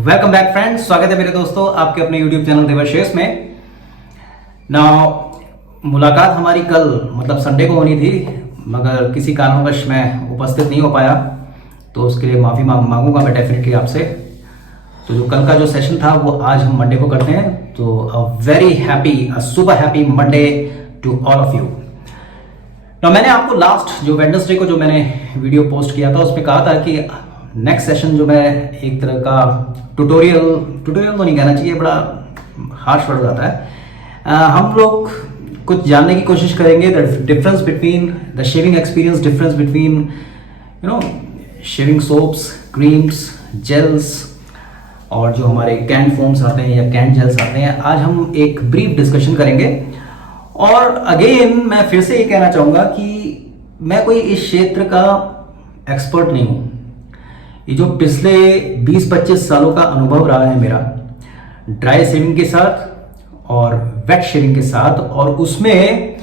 Welcome back friends, स्वागत है मेरे दोस्तों आपके अपने YouTube चैनल देवाशीष में। मुलाकात हमारी कल मतलब संडे को होनी थी, मगर किसी कारणवश मैं उपस्थित नहीं हो पाया, तो उसके लिए माफ़ी मांगूंगा मैं डेफिनेटली आपसे। तो जो कल का जो सेशन था वो आज हम मंडे को करते हैं। तो a super happy Monday to all of you. मैंने आपको लास्ट जो वेडनेसडे को जो मैंने वीडियो पोस्ट किया था उसमें कहा था कि नेक्स्ट सेशन जो मैं एक तरह का ट्यूटोरियल तो नहीं कहना चाहिए, बड़ा हार्श वर्ड जाता है। हम लोग कुछ जानने की कोशिश करेंगे the difference between the shaving experience, difference between shaving soaps, creams, gels और जो हमारे कैंड फोम्स आते हैं या कैंड जेल्स आते हैं। आज हम एक ब्रीफ डिस्कशन करेंगे। और अगेन मैं फिर से ये कहना चाहूँगा कि मैं कोई इस क्षेत्र का एक्सपर्ट नहीं हूँ। ये जो पिछले 20-25 सालों का अनुभव रहा है मेरा ड्राई शेविंग के साथ और वेट शेविंग के साथ, और उसमें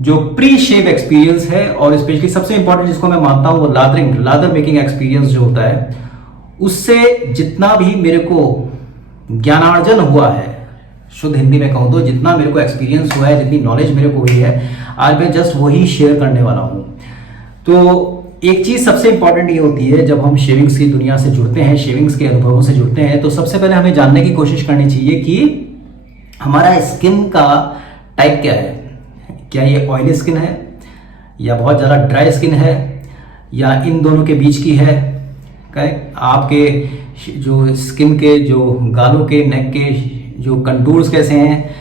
जो प्री शेव एक्सपीरियंस है और स्पेशली सबसे इंपॉर्टेंट जिसको मैं मानता हूँ वो लादर मेकिंग एक्सपीरियंस जो होता है, उससे जितना भी मेरे को ज्ञानार्जन हुआ है, शुद्ध हिंदी में कहूँ तो जितना मेरे को एक्सपीरियंस हुआ है, जितनी नॉलेज मेरे को हुई है, आज मैं जस्ट वही शेयर करने वाला हूँ। तो एक चीज सबसे इंपॉर्टेंट ये होती है, जब हम शेविंग्स की दुनिया से जुड़ते हैं, शेविंग्स के अनुभवों से जुड़ते हैं, तो सबसे पहले हमें जानने की कोशिश करनी चाहिए कि हमारा स्किन का टाइप क्या है। क्या ये ऑयली स्किन है या बहुत ज़्यादा ड्राई स्किन है या इन दोनों के बीच की है। करेक्ट। आपके जो स्किन के जो गालों के नेक के जो कंटूर्स कैसे हैं,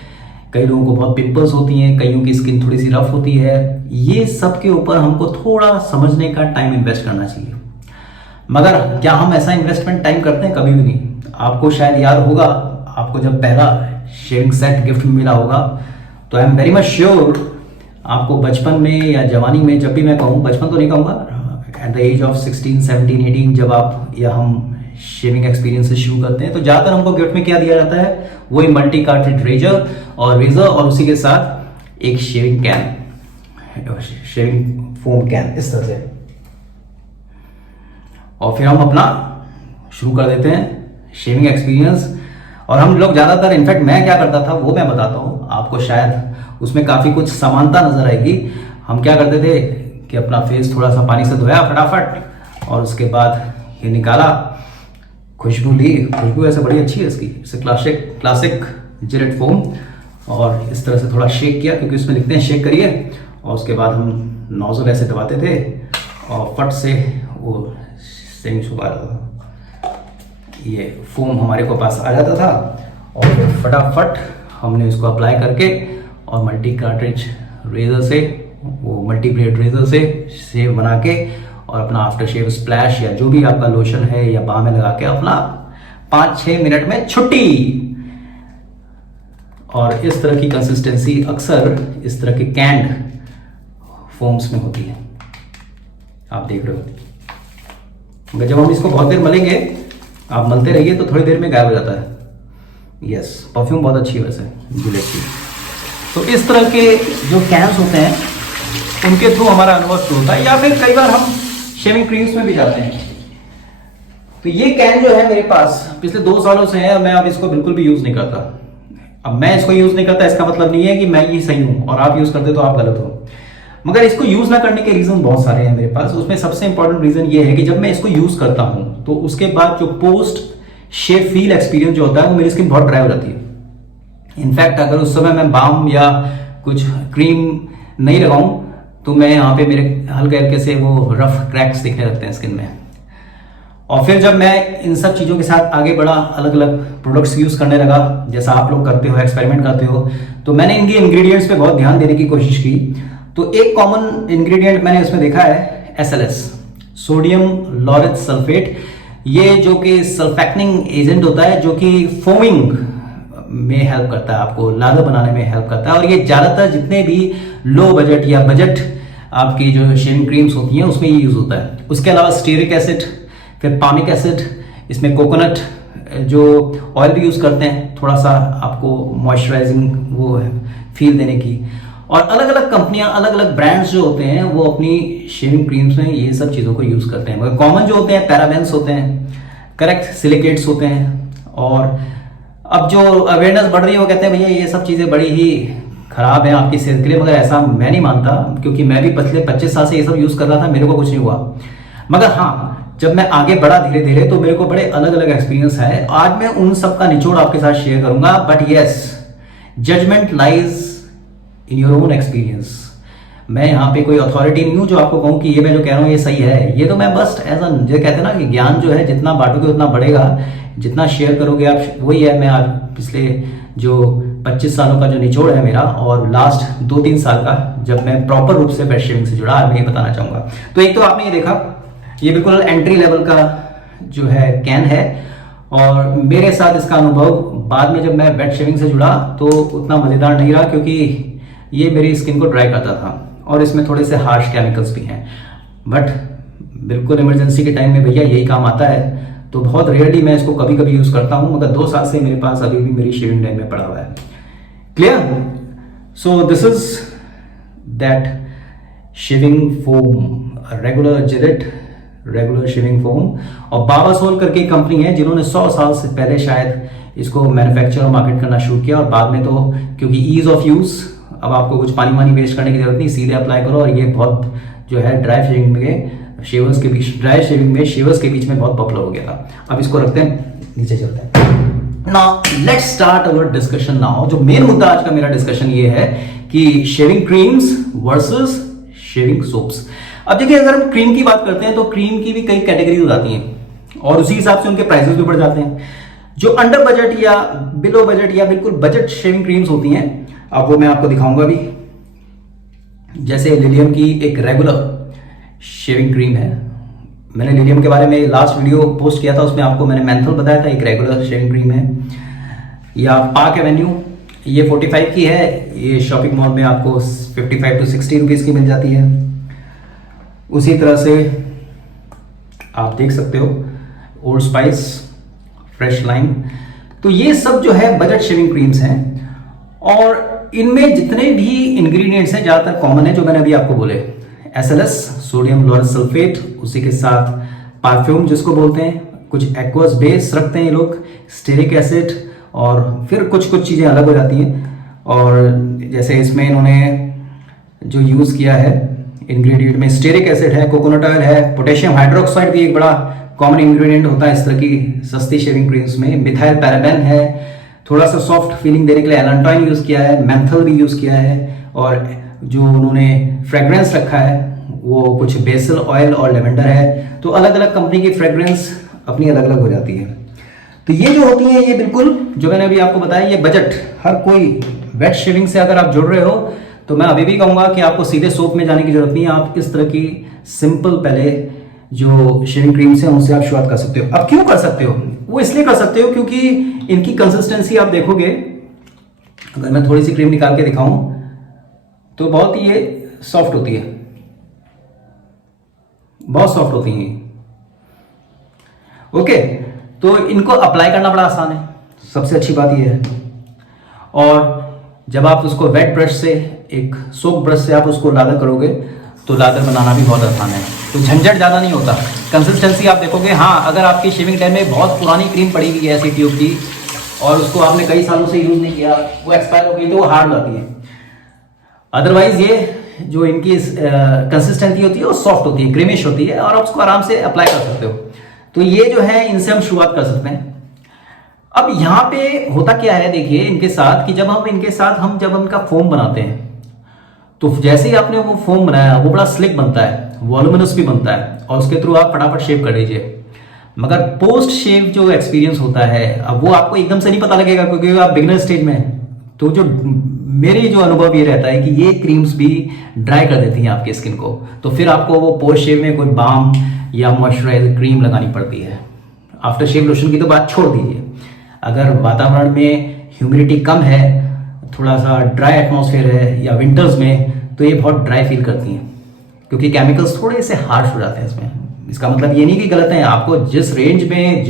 कई लोगों को बहुत पिंपल्स होती हैं, कईयों की स्किन थोड़ी सी रफ होती है। ये सब के ऊपर हमको थोड़ा समझने का टाइम इन्वेस्ट करना चाहिए। मगर क्या हम ऐसा इन्वेस्टमेंट टाइम करते हैं? कभी भी नहीं। आपको शायद याद होगा, आपको जब पहला शेविंग सेट गिफ्ट में मिला होगा, तो I am very much sure आपको बचपन में या जवानी में, जब भी मैं कहूँ, बचपन तो नहीं कहूँगा, एट द एज ऑफ 16, 17, 18 जब आप या हम शेविंग एक्सपीरियंस से शुरू करते हैं, तो ज़्यादातर हमको गिफ्ट में क्या दिया जाता है? वही मल्टी कार्टेड रेजर और उसी के साथ एक shaving can, shaving foam can, इस तरह से। और फिर हम अपना शुरू कर देते हैं शेविंग एक्सपीरियंस। और हम लोग ज़्यादातर, इनफैक्ट मैं क्या करता था वो मैं बताता हूँ आपको, शायद उसमें काफ़ी कुछ समानता नजर आएगी। हम क्या करते थे कि अपना फेस थोड़ा सा पानी से धोया फटाफट, और उसके बाद ये निकाला, खुशबू ली। खुशबू ऐसे बड़ी अच्छी है इसकी, इसे क्लासिक जिलेट फोम, और इस तरह से थोड़ा शेक किया, क्योंकि उसमें लिखते हैं शेक करिए। और उसके बाद हम नोजल ऐसे दबाते थे और फट से वो शेविंग छुपा रहा था, ये फोम हमारे को पास आ जाता था, और फिर फटाफट हमने इसको अप्लाई करके और मल्टी कार्ट्रिज रेजर से, वो मल्टी ब्लेड रेजर से शेव बना के, और अपना आफ्टर शेव स्प्लैश या जो भी आपका लोशन है या बाह में लगा के अपना 5-6 मिनट में छुट्टी। और इस तरह की कंसिस्टेंसी अक्सर इस तरह के कैंड फोम्स में होती है, आप देख रहे हो। मगर जब हम इसको बहुत देर मलेंगे, आप मलते रहिए तो थोड़ी देर में गायब हो जाता है। यस, परफ्यूम बहुत अच्छी है वैसे जिलेट की। तो इस तरह के जो कैंस होते हैं उनके थ्रू हमारा अनुभव शुरू होता है, या फिर कई बार हम शेविंग क्रीम्स में भी जाते हैं। तो ये कैन जो है मेरे पास पिछले 2 सालों से है, मैं अब इसको बिल्कुल भी यूज नहीं करता। अब मैं इसको यूज नहीं करता, इसका मतलब नहीं है कि मैं ही सही हूं और आप यूज करते तो आप गलत हो। मगर इसको यूज ना करने के रीजन बहुत सारे हैं मेरे पास। उसमें सबसे इंपॉर्टेंट रीजन ये है कि जब मैं इसको यूज करता हूं तो उसके बाद जो पोस्ट शेव फील एक्सपीरियंस जो होता है, वो मेरी स्किन बहुत ड्राई हो जाती है। इनफैक्ट अगर उस समय मैं बाम या कुछ क्रीम नहीं लगाऊं तो मैं यहाँ पे मेरे हल्के हल्के से वो रफ क्रैक्स दिखने लगते हैं स्किन में। और फिर जब मैं इन सब चीज़ों के साथ आगे बढ़ा, अलग अलग प्रोडक्ट्स यूज़ करने लगा, जैसा आप लोग करते हो, एक्सपेरिमेंट करते हो, तो मैंने इनके इंग्रेडिएंट्स पे बहुत ध्यान देने की कोशिश की। तो एक कॉमन इंग्रेडिएंट मैंने उसमें देखा है SLS, सोडियम लॉरेट सल्फेट। ये जो कि सल्फेक्टनिंग एजेंट होता है, जो कि फोमिंग में हेल्प करता है, आपको लादर बनाने में हेल्प करता है। और ये ज़्यादातर जितने भी लो बजट या बजट आपकी जो शेविंग क्रीम्स होती हैं उसमें ये यूज़ होता है। उसके अलावा स्टेरिक एसिड, फिर पामिक एसिड, इसमें कोकोनट जो ऑयल भी यूज़ करते हैं, थोड़ा सा आपको मॉइस्चराइजिंग वो फील देने की। और अलग अलग कंपनियां, अलग अलग ब्रांड्स जो होते हैं वो अपनी शेविंग क्रीम्स में ये सब चीज़ों को यूज़ करते हैं। मगर कॉमन जो होते हैं पैराबेन्स होते हैं, करेक्ट, सिलिकेट्स होते हैं, और अब जो अवेयरनेस बढ़ रही है वो कहते हैं भैया ये सब चीज़ें बड़ी ही खराब है आपकी सेहत के लिए, मगर ऐसा मैं नहीं मानता, क्योंकि मैं भी पिछले 25 साल से ये सब यूज़ कर रहा था, मेरे को कुछ नहीं हुआ। मगर हाँ, जब मैं आगे बढ़ा धीरे धीरे तो मेरे को बड़े अलग अलग एक्सपीरियंस है। आज मैं उन सब का निचोड़ आपके साथ शेयर करूंगा, but yes, judgement lies in your own experience. मैं यहाँ पे कोई अथॉरिटी नहीं हूँ जो आपको कहूँ कि ये मैं जो कह रहा हूँ ये सही है। ये तो मैं बस एज अ, जो कहते हैं ना कि ज्ञान जो है जितना बांटोगे उतना बढ़ेगा, जितना शेयर करोगे आप, वही है। मैं आज पिछले जो 25 सालों का जो निचोड़ है मेरा, और लास्ट 2-3 साल का जब मैं प्रॉपर रूप से बेड शेविंग से जुड़ा, आज मैं ये बताना चाहूँगा। तो एक तो आपने ये देखा, ये बिल्कुल एंट्री लेवल का जो है कैन है, और मेरे साथ इसका अनुभव बाद में जब मैं बेड शेविंग से जुड़ा तो उतना मज़ेदार नहीं रहा, क्योंकि ये मेरी स्किन को ड्राई करता था और इसमें थोड़े से हार्श केमिकल्स भी हैं। बट बिल्कुल इमरजेंसी के टाइम में भैया यही काम आता है, तो बहुत रेयरली मैं इसको कभी कभी यूज़ करता हूँ, मगर 2 साल से मेरे पास अभी भी मेरी शेविंग टाइम में पड़ा हुआ है। Clear? So this is that shaving foam, regular Gillette regular shaving foam, और बाबासोल करके कंपनी है जिन्होंने 100 साल से पहले शायद इसको मैन्युफैक्चर और मार्केट करना शुरू किया, और बाद में तो क्योंकि ईज ऑफ यूज़, अब आपको कुछ पानी वानी वेस्ट करने की जरूरत नहीं, सीधे अप्लाई करो, और ये बहुत जो है ड्राई शेविंग में शेवर्स के बीच, ड्राई शेविंग में शेवर्स के बीच में बहुत पॉपुलर हो गया था। अब इसको रखते हैं, नीचे चलते हैं। Now let's start our discussion. Now जो मेन मुद्दा आज का मेरा डिस्कशन ये है कि shaving creams versus shaving soaps. अब देखिए, अगर हम क्रीम की बात करते हैं तो क्रीम की भी कई कैटेगरीज हो जाती हैं, और उसी हिसाब से उनके प्राइसेस भी बढ़ जाते हैं। जो अंडर बजट या बिलो बजट या बिल्कुल बजट शेविंग क्रीम्स होती हैं, अब वो मैं आपको दिखाऊंगा अभी। जैसे लिलियम की एक रेगुलर शेविंग क्रीम है, मैंने लिलियम के बारे में लास्ट वीडियो पोस्ट किया था, उसमें आपको मैंने मेंथल बताया था, एक रेगुलर शेविंग क्रीम है। या पार्क एवेन्यू, ये 45 की है, ये शॉपिंग मॉल में आपको 55 to 60 रुपीज़ की मिल जाती है। उसी तरह से आप देख सकते हो ओल्ड स्पाइस, फ्रेश लाइन, तो ये सब जो है बजट शेविंग क्रीम्स हैं, और इनमें जितने भी इंग्रेडिएंट्स हैं ज़्यादातर कॉमन है जो मैंने अभी आपको बोले। SLS, सोडियम लॉरेस सल्फेट, उसी के साथ परफ्यूम जिसको बोलते हैं, कुछ एक्वस बेस रखते हैं ये लोग, स्टेरिक एसिड, और फिर कुछ कुछ चीज़ें अलग हो जाती हैं। और जैसे इसमें इन्होंने जो यूज़ किया है इंग्रेडिएंट में, स्टेरिक एसिड है, कोकोनट ऑयल है, पोटेशियम हाइड्रोक्साइड भी एक बड़ा कॉमन इंग्रेडिएंट होता है इस तरह की सस्ती शेविंग क्रीम्स में, मिथाइल पैराबेन है, थोड़ा सा सॉफ्ट फीलिंग देने के लिए एलेंटाइन यूज़ किया है, मेंथल भी यूज़ किया है, और जो उन्होंने फ्रेग्रेंस रखा है वो कुछ बेसल ऑयल और लेवेंडर है। तो अलग अलग कंपनी की फ्रेग्रेंस अपनी अलग अलग हो जाती है। तो ये जो होती है, ये बिल्कुल जो मैंने अभी आपको बताया, ये बजट, हर कोई वेट शेविंग से अगर आप जुड़ रहे हो तो मैं अभी भी कहूंगा कि आपको सीधे सोप में जाने की जरूरत नहीं है। आप इस तरह की सिंपल पहले जो शेविंग क्रीम्स हैं उनसे आप शुरुआत कर सकते हो। अब क्यों कर सकते हो? वो इसलिए कर सकते हो क्योंकि इनकी कंसिस्टेंसी आप देखोगे, अगर मैं थोड़ी सी क्रीम निकाल के दिखाऊं तो बहुत ही ये सॉफ्ट होती है, बहुत सॉफ्ट होती है। ओके, तो इनको अप्लाई करना बड़ा आसान है, सबसे अच्छी बात ये है। और जब आप उसको वेट ब्रश से, एक सोप ब्रश से आप उसको लादर करोगे तो लादर बनाना भी बहुत आसान है, तो झंझट ज़्यादा नहीं होता। कंसिस्टेंसी आप देखोगे, हाँ अगर आपकी शेविंग टाइम में बहुत पुरानी क्रीम पड़ी हुई है ऐसी ट्यूब की और उसको आपने कई सालों से यूज़ नहीं किया, वो एक्सपायर हो गई तो वो हार्ड जाती है। अदरवाइज ये जो इनकी कंसिस्टेंसी होती है वो सॉफ्ट होती है, क्रीमिश होती है, और आप उसको आराम से अप्लाई कर सकते हो। तो ये जो है इनसे हम शुरुआत कर सकते हैं। अब यहाँ पे होता क्या है, देखिए इनके साथ कि जब हम इनका फोम बनाते हैं तो जैसे ही आपने वो फोम बनाया वो बड़ा स्लिक बनता है, वॉल्यूमिनस भी बनता है, और उसके थ्रू आप फटाफट शेव कर लीजिए। मगर पोस्ट शेव जो एक्सपीरियंस होता है, अब वो आपको एकदम से नहीं पता लगेगा क्योंकि आप बिगिनर स्टेज में हैं। तो जो मेरी जो अनुभव ये रहता है कि ये क्रीम्स भी ड्राई कर देती हैं आपकी स्किन को, तो फिर आपको वो पोस्ट शेव में कोई बाम या मॉइस्चराइजर क्रीम लगानी पड़ती है। आफ्टर शेव लोशन की तो बात छोड़ दीजिए, अगर वातावरण में ह्यूमिडिटी कम है, थोड़ा सा ड्राई एटमॉस्फेयर है या विंटर्स में, तो ये बहुत ड्राई फील करती हैं क्योंकि केमिकल्स थोड़े से हार्श हो जाते हैं इसमें। इसका मतलब ये नहीं कि गलत है, आपको जिस रेंज में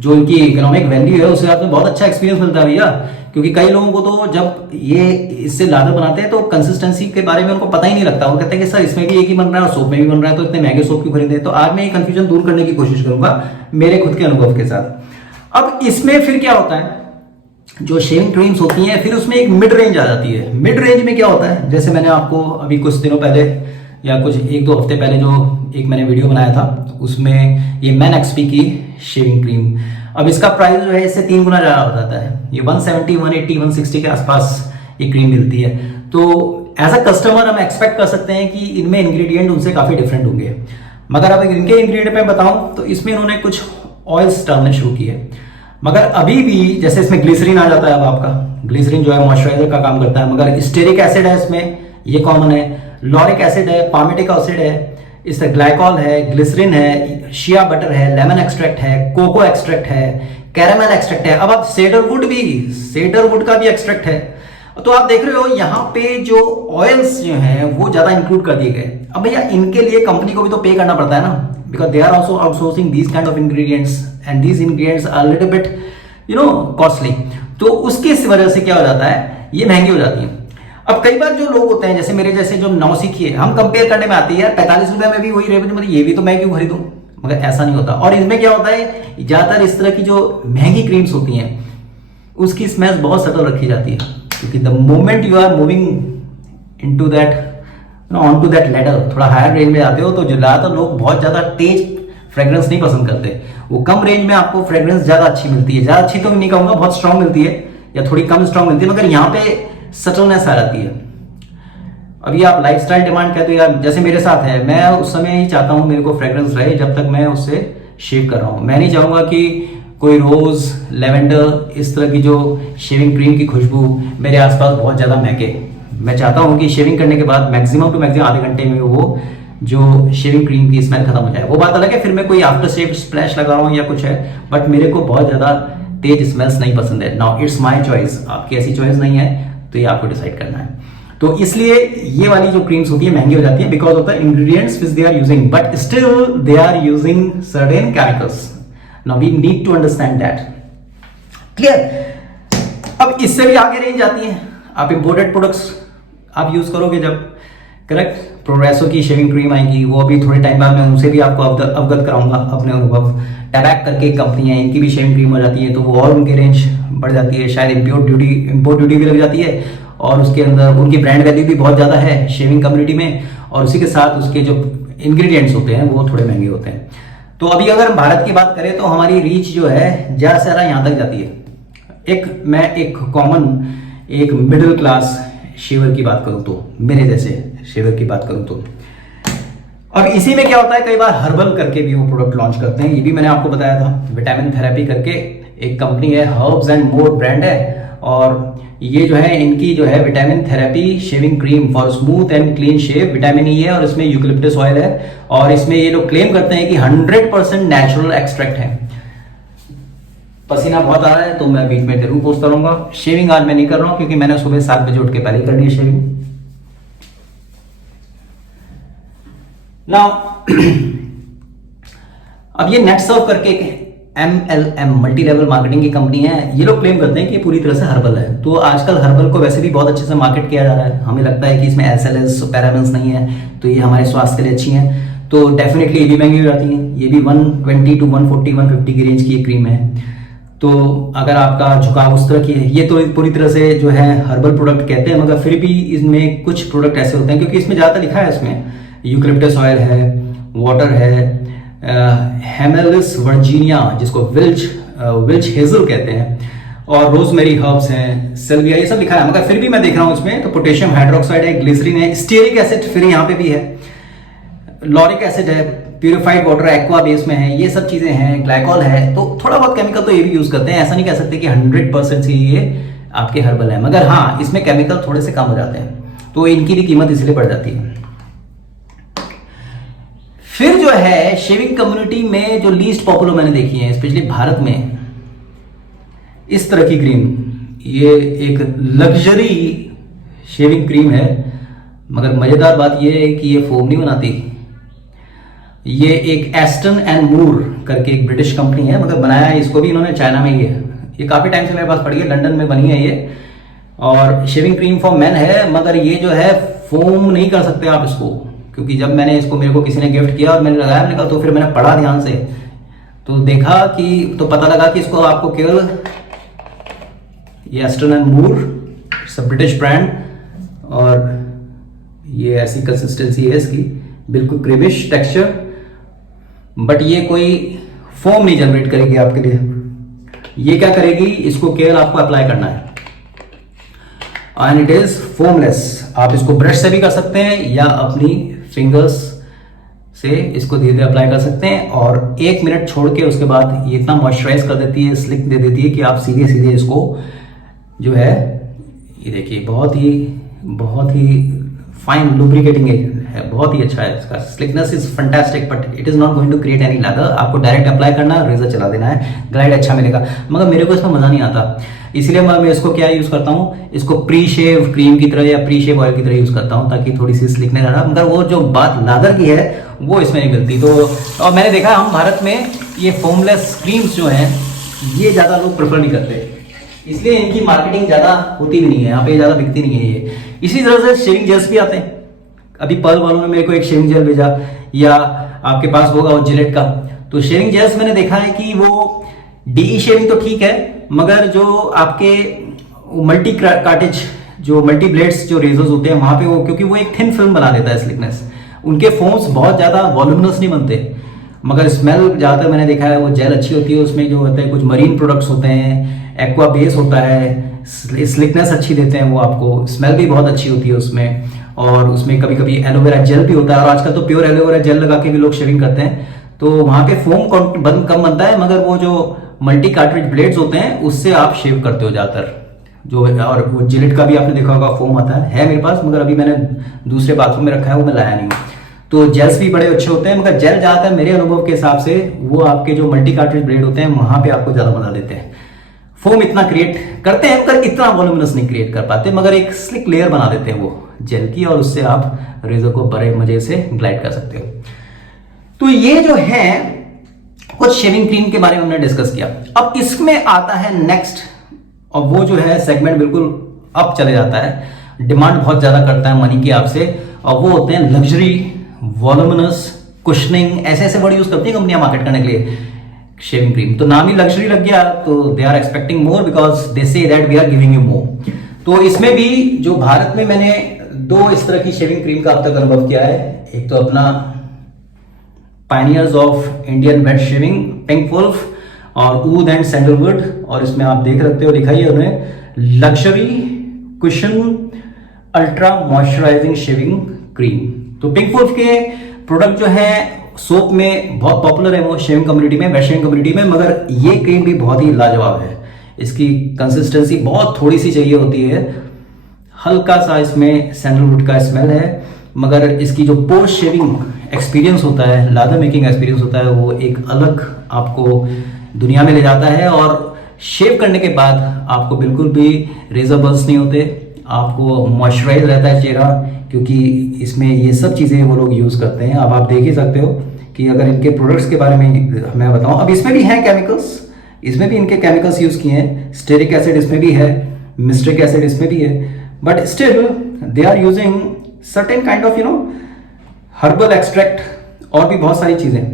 जो इनकी इकोनॉमिक वैल्यू है उससे आपको बहुत अच्छा एक्सपीरियंस मिलता है भैया। क्योंकि कई लोगों को तो जब ये इससे लादर बनाते हैं तो कंसिस्टेंसी के बारे में उनको पता ही नहीं लगता, वो कहते हैं कि सर इसमें भी एक ही बन रहा है और सोप में भी बन रहा है, तो इतने महंगे सोप क्यों खरीदे। तो आज मैं ये कंफ्यूजन दूर करने की कोशिश करूंगा मेरे खुद के अनुभव के साथ। अब इसमें फिर क्या होता है, जो शेविंग क्रीम्स होती हैं फिर उसमें एक मिड रेंज आ जाती है। मिड रेंज में क्या होता है, जैसे मैंने आपको अभी कुछ दिनों पहले या कुछ 1-2 हफ्ते पहले जो एक मैंने वीडियो बनाया था, उसमें ये मैन एक्सपी की शेविंग क्रीम, अब इसका प्राइस जो है इससे 3 गुना ज़्यादा हो जाता है। ये 170, 180, 160 के आसपास ये क्रीम मिलती है। तो एज अ कस्टमर हम एक्सपेक्ट कर सकते हैं कि इनमें इंग्रेडिएंट उनसे काफ़ी डिफरेंट होंगे। मगर अब इनके इंग्रेडिएंट में बताऊं तो इसमें इन्होंने कुछ ऑयल्स डालने शुरू किए, मगर अभी भी जैसे इसमें ग्लिसरीन आ जाता है। अब आपका ग्लिसरीन जो है मॉइस्चराइजर का काम करता है, मगर स्टेरिक एसिड है इसमें, ये कॉमन है, लॉरिक एसिड है, पामेटिक एसिड है, इससे ग्लाइकॉल है, ग्लिसरीन है, शिया बटर है, लेमन एक्सट्रैक्ट है, कोको एक्सट्रैक्ट है, कैरामेल एक्सट्रैक्ट है, अब आप सेडरवुड का भी एक्सट्रैक्ट है। तो आप देख रहे हो यहाँ पे जो ऑयल्स जो हैं वो ज्यादा इंक्लूड कर दिए गए। अब भैया इनके लिए कंपनी को भी तो पे करना पड़ता है ना, because they are also outsourcing these kind of ingredients and these ingredients are little bit costly. तो उसकी वजह से क्या हो जाता है, ये महंगी हो जाती है। अब कई बार जो लोग होते हैं जैसे मेरे जैसे जो नौसिखी है, हम कंपेयर करने में आती है यार 45 रुपए में भी वही रेट, मतलब ये भी तो मैं क्यों खरीदूं, मगर ऐसा नहीं होता। और इनमें क्या होता है, ज्यादातर इस तरह की जो महंगी क्रीम्स होती हैं उसकी स्मेल बहुत सटल रखी जाती है, क्योंकि the moment you are moving into that on to that ladder, थोड़ा हायर रेंज में आते हो तो ज्यादातर लोग बहुत ज्यादा तेज फ्रेग्रेंस नहीं पसंद करते। वो कम रेंज में आपको फ्रेग्रेंस ज्यादा अच्छी मिलती है, ज्यादा अच्छी तो नहीं कहूंगा, बहुत स्ट्रांग मिलती है या थोड़ी कम स्ट्रांग मिलती है, मगर यहाँ पे सटलनेस आ जाती है। अभी आप लाइफस्टाइल डिमांड कहते हो यार, जैसे मेरे साथ है, मैं उस समय ही चाहता हूँ मेरे को फ्रेग्रेंस रहे जब तक मैं उससे शेव कर रहा हूँ। मैं नहीं चाहूंगा कि कोई रोज, लेवेंडर, इस तरह की जो शेविंग क्रीम की खुशबू मेरे आसपास बहुत ज्यादा महके। मैं चाहता हूँ कि शेविंग करने के बाद मैक्सिमम टू मैक्सिमम आधे घंटे में वो जो शेविंग क्रीम की स्मेल खत्म हो जाए। वो बात अलग है, फिर मैं कोई आफ्टर शेव स्प्लैश लगा रहा हूँ या कुछ है, बट मेरे को बहुत ज्यादा तेज स्मेल्स नहीं पसंद है। नाउ इट्स माई चॉइस, आपकी ऐसी चॉइस नहीं है तो ये आपको डिसाइड करना है। तो इसलिए ये वाली जो क्रीम्स होती है महंगी हो जाती है because of the ingredients which they are using, but still they are using certain chemicals. Now we need to understand that, clear. अब इससे भी आगे रेंज आती है, आप इंपोर्टेड प्रोडक्ट्स आप यूज करोगे जब, करेक्ट। प्रोग्रेसो की शेविंग क्रीम आएगी, वो अभी थोड़े टाइम बाद मैं उनसे भी आपको अवगत कराऊंगा अपने अनुभव। टैबैक करके कंपनी है, इनकी भी शेविंग क्रीम हो जाती है, तो वो और उनकी रेंज बढ़ जाती है, शायद इंपोर्ट ड्यूटी भी लग जाती है, और उसके अंदर उनकी ब्रांड वैल्यू भी बहुत ज़्यादा है शेविंग कम्युनिटी में, और उसी के साथ उसके जो इंग्रेडिएंट्स होते हैं वो थोड़े महंगे होते हैं। तो अभी अगर भारत की बात करें तो हमारी रीच जो है ज़्यादा से ज़्यादा यहाँ तक जाती है। मैं एक कॉमन, एक मिडिल क्लास शेवर की बात करूँ तो, मेरे जैसे शेवर की बात करूँ तो, अब इसी में क्या होता है, कई बार हर्बल करके भी वो प्रोडक्ट लॉन्च करते हैं। ये भी मैंने आपको बताया था, विटामिन थेरेपी करके एक कंपनी है, हर्ब्स एंड मोर ब्रांड है, और ये जो है इनकी जो है vitamin therapy shaving cream for smooth and clean shave, vitamin E है और इसमें यूकलिप्टस ऑयल है, और इसमें ये लोग क्लेम करते हैं कि 100% नेचुरल एक्सट्रैक्ट है। पसीना बहुत आ रहा है तो मैं बीच में जरूर पोस्ट करूंगा। शेविंग आज मैं नहीं कर रहा हूं क्योंकि मैंने सुबह 7 बजे उठ के पहले ही करनी है शेविंग। नाउ अब ये नेट सर्व करके MLM मल्टी लेवल मार्केटिंग की कंपनी है, ये लोग क्लेम करते हैं कि पूरी तरह से हर्बल है। तो आजकल हर्बल को वैसे भी बहुत अच्छे से मार्केट किया जा रहा है, हमें लगता है कि इसमें SLS पैराबेन्स नहीं है, तो ये हमारे स्वास्थ्य के लिए अच्छी हैं। तो डेफिनेटली ये भी महंगी हो जाती है, ये भी 120 to 140, 150 की रेंज की ये क्रीम है। तो अगर आपका झुकाव उस तरह की है, ये तो पूरी तरह से जो है हर्बल प्रोडक्ट कहते हैं, मगर फिर भी इसमें कुछ प्रोडक्ट ऐसे होते हैं, क्योंकि इसमें ज़्यादातर लिखा है, इसमें यूकलिप्टस ऑयल है, वाटर है, हेमेलिस वर्जीनिया जिसको विल्च हेजल कहते हैं, और रोजमेरी हर्ब्स हैं, सेल्विया, ये सब लिखा है, मगर फिर भी मैं देख रहा हूँ इसमें तो पोटेशियम हाइड्रोक्साइड है, ग्लिसरीन है, स्टीयरिक एसिड फिर यहाँ पे भी है, लॉरिक एसिड है, प्यूरिफाइड वाटर एक्वा बेस में है, ये सब चीजें हैं, ग्लाइकॉल है। तो थोड़ा बहुत केमिकल तो ये भी यूज करते हैं, ऐसा नहीं कह सकते कि 100% से ये आपके हर्बल है, मगर हाँ इसमें केमिकल थोड़े से कम हो जाते हैं, तो इनकी भी कीमत इसलिए बढ़ जाती है। फिर जो है शेविंग कम्युनिटी में जो लीस्ट पॉपुलर मैंने देखी है, स्पेशली भारत में, इस तरह की क्रीम, ये एक लग्जरी शेविंग क्रीम है, मगर मजेदार बात ये है कि ये फोम नहीं बनाती। ये एक एस्टन एंड मूर करके एक ब्रिटिश कंपनी है, मगर बनाया है इसको भी इन्होंने चाइना में ही है। ये काफी टाइम से मेरे पास पड़ी है, लंदन में बनी है ये, और शेविंग क्रीम फॉर मेन है, मगर ये जो है फोम नहीं कर सकते आप इसको, क्योंकि जब मैंने इसको, मेरे को किसी ने गिफ्ट किया और मैंने लगाया, मैंने कहा, तो फिर मैंने पढ़ा ध्यान से, तो देखा कि तो पता लगा कि इसको आपको केवल ये Aston and Moore, British brand, और ये ऐसी कंसिस्टेंसी है इसकी, बिल्कुल क्रीमिश टेक्सचर, बट ये कोई फोम नहीं जनरेट करेगी आपके लिए। ये क्या करेगी, इसको केवल आपको अप्लाई करना है एंड इट इज फोमलेस। आप इसको ब्रश से भी कर सकते हैं या अपनी फिंगर्स से इसको धीरे धीरे अप्लाई कर सकते हैं, और 1 मिनट छोड़ के उसके बाद ये इतना मॉइस्चराइज कर देती है, स्लिक दे देती है कि आप सीधे सीधे इसको जो है, ये देखिए बहुत ही फाइन लुब्रिकेटिंग है, बहुत ही अच्छा है इसका slickness is fantastic, but it is not going to create any lather. आपको डायरेक्ट अप्लाई करना है, रेजर चला देना है, ग्लाइड अच्छा मिलेगा। मगर मेरे को इसमें मजा नहीं आता, इसलिए मैं इसको क्या यूज करता हूँ, इसको प्री शेव क्रीम की तरह या प्री शेव ऑयल की तरह यूज करता हूँ, ताकि थोड़ी सी स्लिकनेस आ रहा। मगर वो जो बात लादर की है वो इसमें नहीं मिलती। तो और मैंने देखा हम भारत में ये फोमलेस क्रीम्स जो हैं ये ज्यादा लोग प्रेफर नहीं करते, इसलिए इनकी मार्केटिंग ज्यादा होती भी नहीं है, यहाँ पे ज्यादा बिकती नहीं है ये। इसी तरह से शेविंग जेल्स भी आते हैं। अभी पर्ल वालों ने मेरे को एक शेविंग जेल भेजा, या आपके पास होगा वो जिलेट का। तो शेविंग जेल्स मैंने देखा है कि वो डी शेविंग तो ठीक है, मगर जो आपके मल्टी कार्टेज जो मल्टी ब्लेड्स जो रेजर्स होते हैं वहां पे वो, क्योंकि वो एक थिन फिल्म बना देता है स्लिकनेस, उनके फोम्स बहुत ज्यादा वॉल्यूमिनस नहीं बनते, मगर स्मेल ज्यादातर मैंने देखा है वो जेल अच्छी होती है। उसमें जो होते हैं कुछ मरीन प्रोडक्ट्स होते हैं, एक्वा बेस होता है, स्लिकनेस अच्छी देते हैं वो आपको, स्मेल भी बहुत अच्छी होती है उसमें, और उसमें कभी कभी एलोवेरा जेल भी होता है, और आजकल तो प्योर एलोवेरा जेल लगा के भी लोग शेविंग करते हैं। तो वहां पे फोम कम बनता है, मगर वो जो मल्टी कार्ट्रिज ब्लेड्स होते हैं उससे आप शेव करते हो ज्यादातर जो। और वो जिलेट का भी आपने देखा होगा फोम आता है मेरे पास, मगर अभी मैंने दूसरे बाथरूम में रखा है, वो मैं लाया नहीं। तो जेल्स भी बड़े अच्छे होते हैं, मगर जेल ज्यादातर मेरे अनुभव के हिसाब से वो आपके जो मल्टी कार्ट्रिज ब्लेड होते हैं वहां पे आपको ज्यादा मजा देते हैं। फोम इतना क्रिएट करते हैं मगर इतना वॉल्यूमिनस नहीं क्रिएट कर पाते, मगर एक स्लिक लेयर बना देते हैं वो जेल की, और उससे आप रेजर को बड़े मजे से ग्लाइड कर सकते हो। तो ये जो है कुछ शेविंग क्रीम के बारे में हमने डिस्कस किया। अब इसमें आता है नेक्स्ट, और वो जो है सेगमेंट बिल्कुल अप चले जाता है, डिमांड बहुत ज्यादा करता है मनी की आपसे, और वो होते हैं लग्जरी वॉल्यूमिनस कुशनिंग, ऐसे ऐसे वर्ड यूज करती है कंपनियां मार्केट करने के लिए शेविंग क्रीम। तो नाम ही लग्जरी लग गया, तो they are expecting more because they say that we are giving you more. तो इसमें भी जो भारत में मैंने 2 इस तरह की शेविंग क्रीम का अब तक अनुभव किया है। एक तो अपना pioneers of Indian wet shaving pink wolf और ऊद एंड सैंडलवुड, और इसमें आप देख सकते हो लिखा ही है उन्हें luxury cushion ultra moisturising shaving cream. तो पिंक वुल्फ के प्रोडक्ट जो है सोप में बहुत पॉपुलर है वो शेविंग कम्युनिटी में, वेट शेविंग कम्युनिटी में, मगर ये क्रीम भी बहुत ही लाजवाब है। इसकी कंसिस्टेंसी बहुत थोड़ी सी चाहिए होती है, हल्का सा इसमें सैंडलवुड का स्मेल है, मगर इसकी जो पोस्ट शेविंग एक्सपीरियंस होता है, लादर मेकिंग एक्सपीरियंस होता है, वो एक अलग आपको दुनिया में ले जाता है। और शेव करने के बाद आपको बिल्कुल भी रेजर बर्न्स नहीं होते, आपको मॉइस्चराइज रहता है चेहरा, क्योंकि इसमें ये सब चीजें वो लोग यूज करते हैं। अब आप देख ही सकते हो कि अगर इनके प्रोडक्ट्स के बारे में मैं बताऊं, अब इसमें भी हैं केमिकल्स, इसमें भी इनके केमिकल्स यूज किए हैं, स्टेरिक एसिड इसमें भी है, मिस्ट्रिक एसिड इसमें भी है, but still they are using certain kind of herbal extract और भी बहुत सारी चीजें।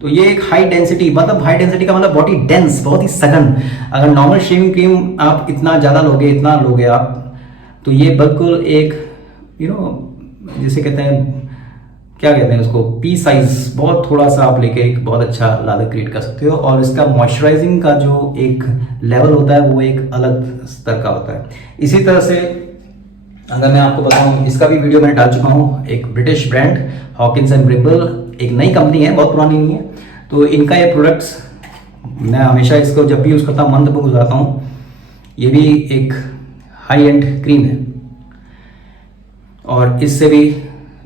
तो ये एक हाई डेंसिटी, मतलब हाई डेंसिटी का मतलब बहुत ही डेंस, बहुत ही सघन। अगर नॉर्मल शेविंग क्रीम आप इतना ज्यादा लोगे, इतना लोगे आप, तो ये बिल्कुल एक जिसे कहते हैं, क्या कहते हैं उसको, पी साइज, बहुत थोड़ा सा आप लेके एक बहुत अच्छा लादर क्रिएट कर सकते हो। और इसका मॉइस्चराइजिंग का जो एक लेवल होता है वो एक अलग स्तर का होता है। इसी तरह से अगर मैं आपको बताऊं, इसका भी वीडियो मैंने डाल चुका हूं, एक ब्रिटिश ब्रांड हॉकिंस एंड ब्रिम्बल, एक नई कंपनी है, बहुत पुरानी नहीं है। तो इनका ये प्रोडक्ट्स मैं हमेशा इसको जब भी यूज करता हूँ मंथ में गुजारता हूँ। ये भी एक हाई एंड क्रीम है, और इससे भी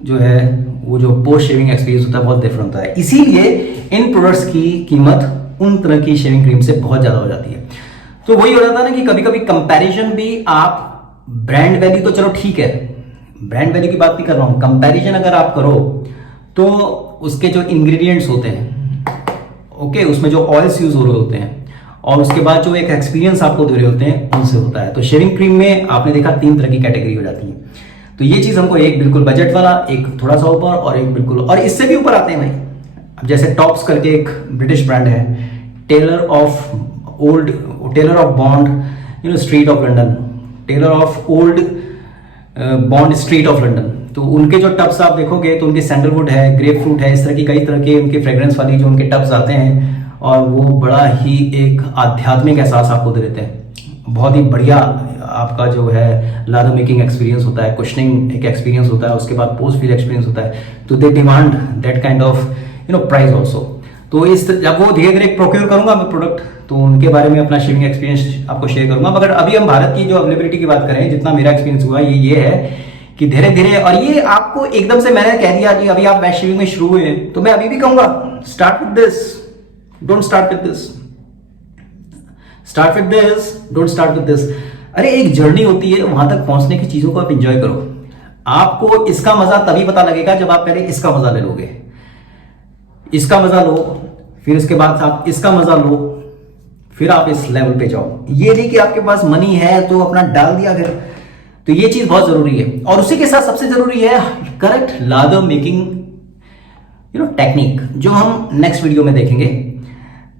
जो है वो जो पोस्ट शेविंग एक्सपीरियंस होता है बहुत डिफरेंट होता है। इसीलिए इन प्रोडक्ट्स की कीमत उन तरह की शेविंग क्रीम से बहुत ज्यादा हो जाती है। तो वही हो जाता है ना कि कभी कभी कंपैरिजन भी, आप ब्रांड वैल्यू तो चलो ठीक है, ब्रांड वैल्यू की बात नहीं कर रहा हूं, कंपैरिजन अगर आप करो तो उसके जो इंग्रेडिएंट्स होते हैं, ओके, उसमें जो ऑयल्स यूज हो रहे होते हैं, और उसके बाद जो एक एक्सपीरियंस आपको दे रहे होते हैं, उनसे होता है। तो शेविंग क्रीम में आपने देखा 3 तरह की कैटेगरी हो जाती है। तो ये चीज हमको, एक बिल्कुल बजट वाला, एक थोड़ा सा ऊपर, और एक बिल्कुल, और इससे भी ऊपर आते हैं भाई, अब जैसे टॉप्स करके एक ब्रिटिश ब्रांड है, Taylor of Bond Street of London, Taylor of Old Bond Street of London. तो उनके जो टब्स आप देखोगे तो उनके सैंडलवुड है, ग्रेप फ्रूट है, इस तरह की कई तरह के उनके फ्रेग्रेंस वाली जो उनके टब्स आते हैं, और वो बड़ा ही एक आध्यात्मिक एहसास आपको दे देते हैं। बहुत ही बढ़िया आपका जो है लादर मेकिंग एक्सपीरियंस होता है, कुशनिंग एक एक्सपीरियंस होता है, उसके बाद पोस्ट फील एक्सपीरियंस होता है। तो they demand that kind of price also. तो इस जब वो धीरे धीरे प्रोक्योर करूंगा मैं प्रोडक्ट, तो उनके बारे में अपना शेविंग एक्सपीरियंस आपको शेयर करूंगा। मगर अभी हम भारत की जो अवेलेबिलिटी की बात करें, जितना मेरा एक्सपीरियंस हुआ ये है कि धीरे धीरे, और ये आपको एकदम से मैंने कह दिया कि अभी आप बैच शेविंग में शुरू हुए हैं, तो मैं अभी भी कहूंगा start with this, don't start with this, start with this, don't start with this. अरे एक जर्नी होती है, वहां तक पहुंचने की चीजों को आप इंजॉय करो। आपको इसका मजा तभी पता लगेगा जब आप पहले इसका मजा ले लोगे, इसका मजा लो, फिर इसके बाद आप इसका मजा लो, फिर आप इस लेवल पे जाओ। ये नहीं कि आपके पास मनी है तो अपना डाल दिया फिर, तो ये चीज बहुत जरूरी है। और उसी के साथ सबसे जरूरी है करेक्ट लादर मेकिंग टेक्निक, जो हम नेक्स्ट वीडियो में देखेंगे।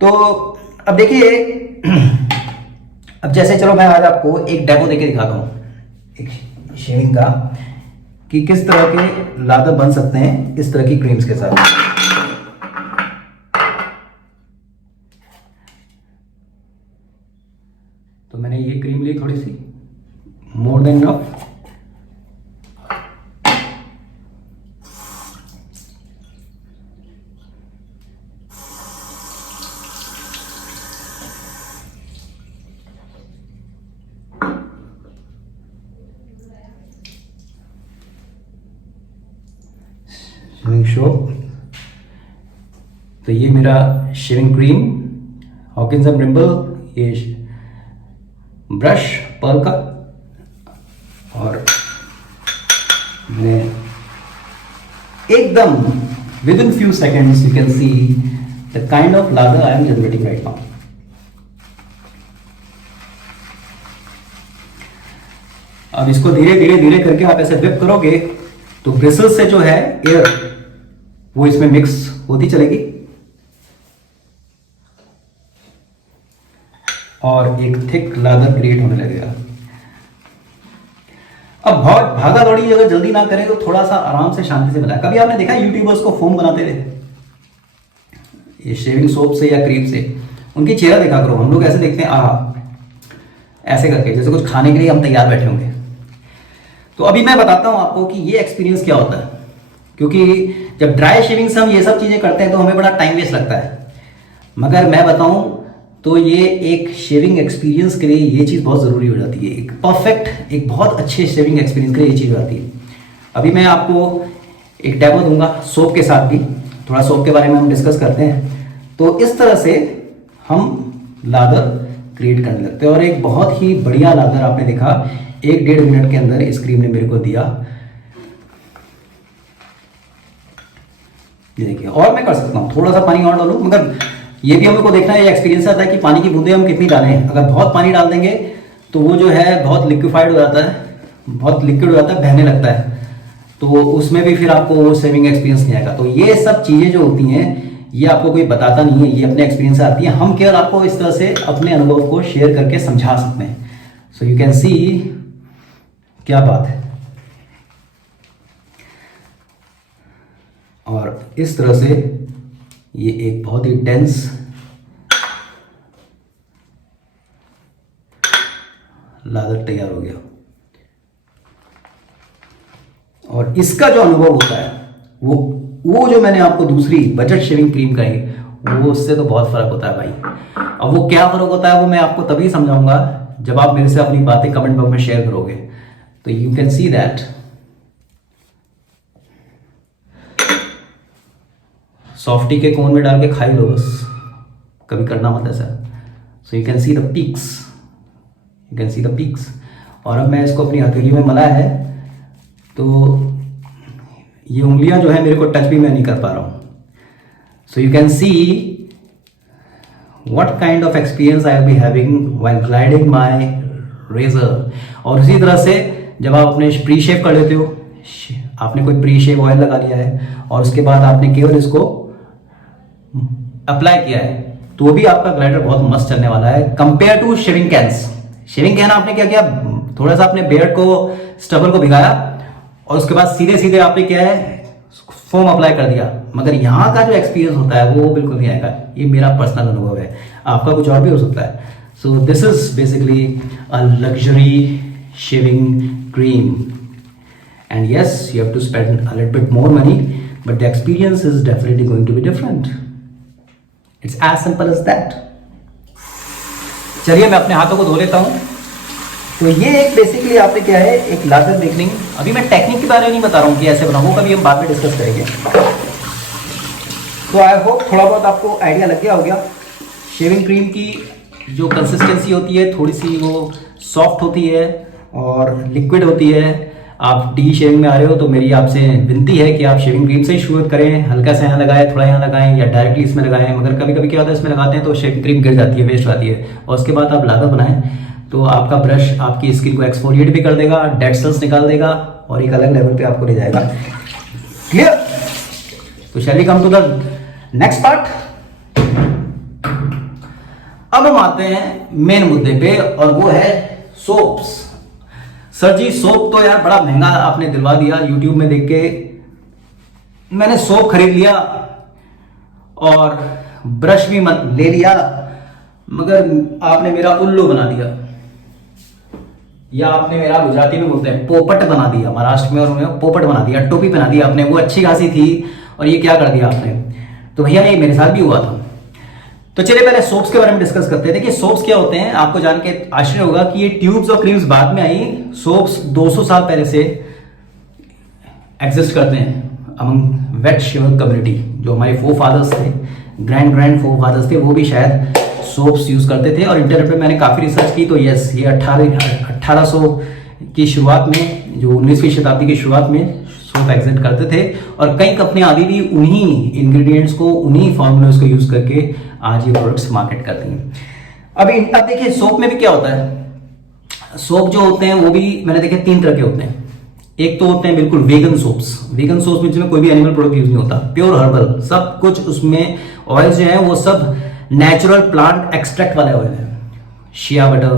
तो अब देखिए, अब जैसे चलो मैं आज आपको एक डेमो देके दिखाता हूं एक शेविंग का, कि किस तरह के लादर बन सकते हैं इस तरह की क्रीम्स के साथ। तो मैंने ये क्रीम ली थोड़ी सी, more than enough. Shaving soap, तो ये मेरा shaving cream Hawkins and Brimble, ये ब्रश पर्ल का, और मैंने एकदम within few seconds you can see the kind of lather I am generating right now. अब इसको धीरे धीरे धीरे करके आप ऐसे विप करोगे तो ब्रिसल्स से जो है एयर वो इसमें मिक्स होती चलेगी, और एक थिक लादर क्रिएट होने लगेगा। अब बहुत भागा दौड़ी अगर जल्दी ना करें तो थोड़ा सा आराम से शांति से बनाए। कभी आपने देखा यूट्यूबर्स को फोम बनाते थे ये शेविंग सोप से या क्रीम से, उनकी चेहरा देखा करो। हम लोग ऐसे देखते हैं ऐसे करके, जैसे कुछ खाने के लिए हम तैयार बैठे होंगे। तो अभी मैं बताता हूं आपको कि ये एक्सपीरियंस क्या होता है, क्योंकि जब ड्राई शेविंग से हम ये सब चीजें करते हैं तो हमें बड़ा टाइम वेस्ट लगता है। मगर मैं बताऊं तो ये एक शेविंग एक्सपीरियंस के लिए ये चीज़ बहुत ज़रूरी हो जाती है। एक परफेक्ट, एक बहुत अच्छे शेविंग एक्सपीरियंस के लिए ये चीज़ हो जाती है। अभी मैं आपको एक डेमो दूंगा सोप के साथ भी, थोड़ा सोप के बारे में हम डिस्कस करते हैं। तो इस तरह से हम लादर क्रिएट करने लगते हैं, और एक बहुत ही बढ़िया लादर आपने देखा 1-1.5 मिनट के अंदर इस क्रीम ने मेरे को दिया। ये देखिए, और मैं कर सकता हूँ, थोड़ा सा पानी और डालूं, मगर ये भी हम लोग को देखना है, ये एक्सपीरियंस आता है कि पानी की बूंदे हम कितनी डालें। अगर बहुत पानी डाल देंगे तो वो जो है बहुत लिक्विफाइड हो जाता है, बहुत लिक्विड हो जाता है, बहने लगता है, तो उसमें भी फिर आपको वो सेविंग एक्सपीरियंस नहीं आएगा। तो ये सब चीज़ें जो होती हैं ये आपको कोई बताता नहीं है, ये अपने एक्सपीरियंस से आती है। हम केवल आपको इस तरह से अपने अनुभव को शेयर करके समझा सकते हैं। सो यू कैन सी क्या बात है। और इस तरह से ये एक बहुत ही डेंस लादर तैयार हो गया, और इसका जो अनुभव होता है वो जो मैंने आपको दूसरी बजट शेविंग क्रीम कही वो उससे तो बहुत फर्क होता है भाई। अब वो क्या फर्क होता है वो मैं आपको तभी समझाऊंगा जब आप मेरे से अपनी बातें कमेंट बॉक्स में शेयर करोगे। तो you can see that softy के कोन में डाल के खाई लो बस, कभी करना मत ऐसा। सो you can see the peaks, you can see the peaks. और अब मैं इसको अपनी हथेली में मला है तो ये उंगलियां जो है मेरे को टच भी मैं नहीं कर पा रहा हूं। So you can see what kind of experience I will be having while gliding my razor. और उसी तरह से जब आप अपने प्री शेव कर लेते हो, आपने कोई प्री शेव ऑयल लगा लिया है और उसके बाद आपने केवल इसको अप्लाई किया है तो भी आपका ग्लाइडर बहुत मस्त चलने वाला है compare to shaving cans. Shaving can आपने क्या किया, थोड़ा सा अपने बियर्ड को, स्टबल को भिगाया और उसके बाद सीधे सीधे आपने क्या है फोम अप्लाई कर दिया, मगर यहाँ का जो एक्सपीरियंस होता है वो बिल्कुल नहीं आएगा। ये मेरा पर्सनल अनुभव है, आपका कुछ और भी हो सकता है। So this is basically a luxury shaving cream and yes you have to spend a little bit more money but the experience is definitely going to be different. It's as simple as that. चलिए मैं अपने हाथों को धो लेता हूँ। तो ये एक बेसिकली आपने क्या है एक लाजर बेकनिंग, अभी मैं टेक्निक के बारे में नहीं बता रहा हूँ कि ऐसे बनाऊँ, कभी हम बाद में डिस्कस करेंगे। तो आई होप थोड़ा बहुत आपको आइडिया लग गया होगा। शेविंग क्रीम की जो कंसिस्टेंसी होती है थोड़ी सी वो सॉफ्ट होती है और लिक्विड होती है। आप डी शेविंग में आ रहे हो तो मेरी आपसे विनती है कि आप शेविंग क्रीम से ही शुरुआत करें, हल्का सा यहाँ लगाएं, थोड़ा यहाँ लगाएं या डायरेक्टली इसमें लगाएं। मगर कभी कभी क्या होता है इसमें लगाते हैं तो शेविंग क्रीम गिर जाती है, वेस्ट हो जाती है, और उसके बाद आप लादर बनाएं तो आपका ब्रश आपकी स्किन को एक्सफोलिएट भी कर देगा, डेड सेल्स निकाल देगा और एक अलग लेवल पे आपको ले जाएगा। क्लियर? तो shall we come to the next part. अब हम आते हैं मेन मुद्दे पे और वो है सोप्स। सर जी सोप तो यार बड़ा महंगा आपने दिलवा दिया, यूट्यूब में देख के मैंने सोप खरीद लिया और ब्रश भी ले लिया, मगर आपने मेरा उल्लू बना दिया, या आपने मेरा गुजराती में बोलते हैं पोपट बना दिया, महाराष्ट्र में और उन्होंने पोपट बना दिया, टोपी पहना दिया आपने। वो अच्छी खासी थी और ये क्या कर दिया आपने। तो भैया ये मेरे साथ भी हुआ था। तो चलिए पहले सोप्स के बारे में डिस्कस करते हैं। देखिए सोप्स क्या होते हैं, आपको जान के आश्चर्य होगा कि ये ट्यूब्स और क्रीम्स बाद में आई। सोप्स 200 साल पहले से एग्जिस्ट करते हैं अमंग वेट शेवर कम्युनिटी। जो हमारे फोरफादर्स थे, ग्रैंड फोरफादर्स थे, वो भी शायद सोप्स यूज करते थे। और इंटरनेट पे मैंने काफी रिसर्च की तो यस ये 1800 की शुरुआत में, जो 19वीं शताब्दी की शुरुआत में सोप एग्जिस्ट करते थे और कई कंपनियां अभी भी उन्हीं इंग्रेडिएंट्स को, उन्हीं फॉर्मूलाज को यूज करके आज ये प्रोडक्ट्स मार्केट करती हैं। अब देखिए सोप में भी क्या होता है। सोप जो होते हैं वो भी मैंने देखे 3 तरह के होते हैं। एक तो होते हैं बिल्कुल वेगन सोप्स। वेगन सोप्स में जिसमें कोई भी एनिमल प्रोडक्ट यूज नहीं होता, प्योर हर्बल, सब कुछ उसमें ऑयल जो है वो सब नेचुरल प्लांट एक्सट्रैक्ट वाले ऑयल है। शिया बटर,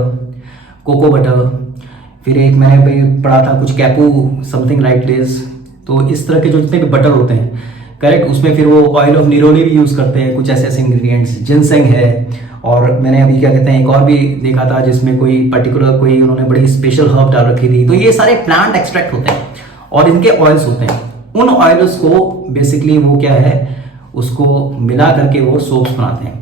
कोको बटर, फिर एक मैंने पढ़ा था कुछ कैपू समथिंग लाइक दिस। तो इस तरह के जो जितने भी बटर होते हैं करेक्ट, उसमें फिर वो ऑयल ऑफ निरोली भी यूज करते हैं, कुछ ऐसे ऐसे इंग्रेडिएंट्स। जिनसेंग है और मैंने अभी क्या कहते हैं एक और भी देखा था जिसमें कोई पर्टिकुलर कोई उन्होंने बड़ी स्पेशल हर्ब डाल रखी थी। तो ये सारे प्लांट एक्सट्रैक्ट होते हैं और इनके ऑयल्स होते हैं। उन ऑयल्स को बेसिकली वो क्या है उसको मिला करके वो सोप्स बनाते हैं।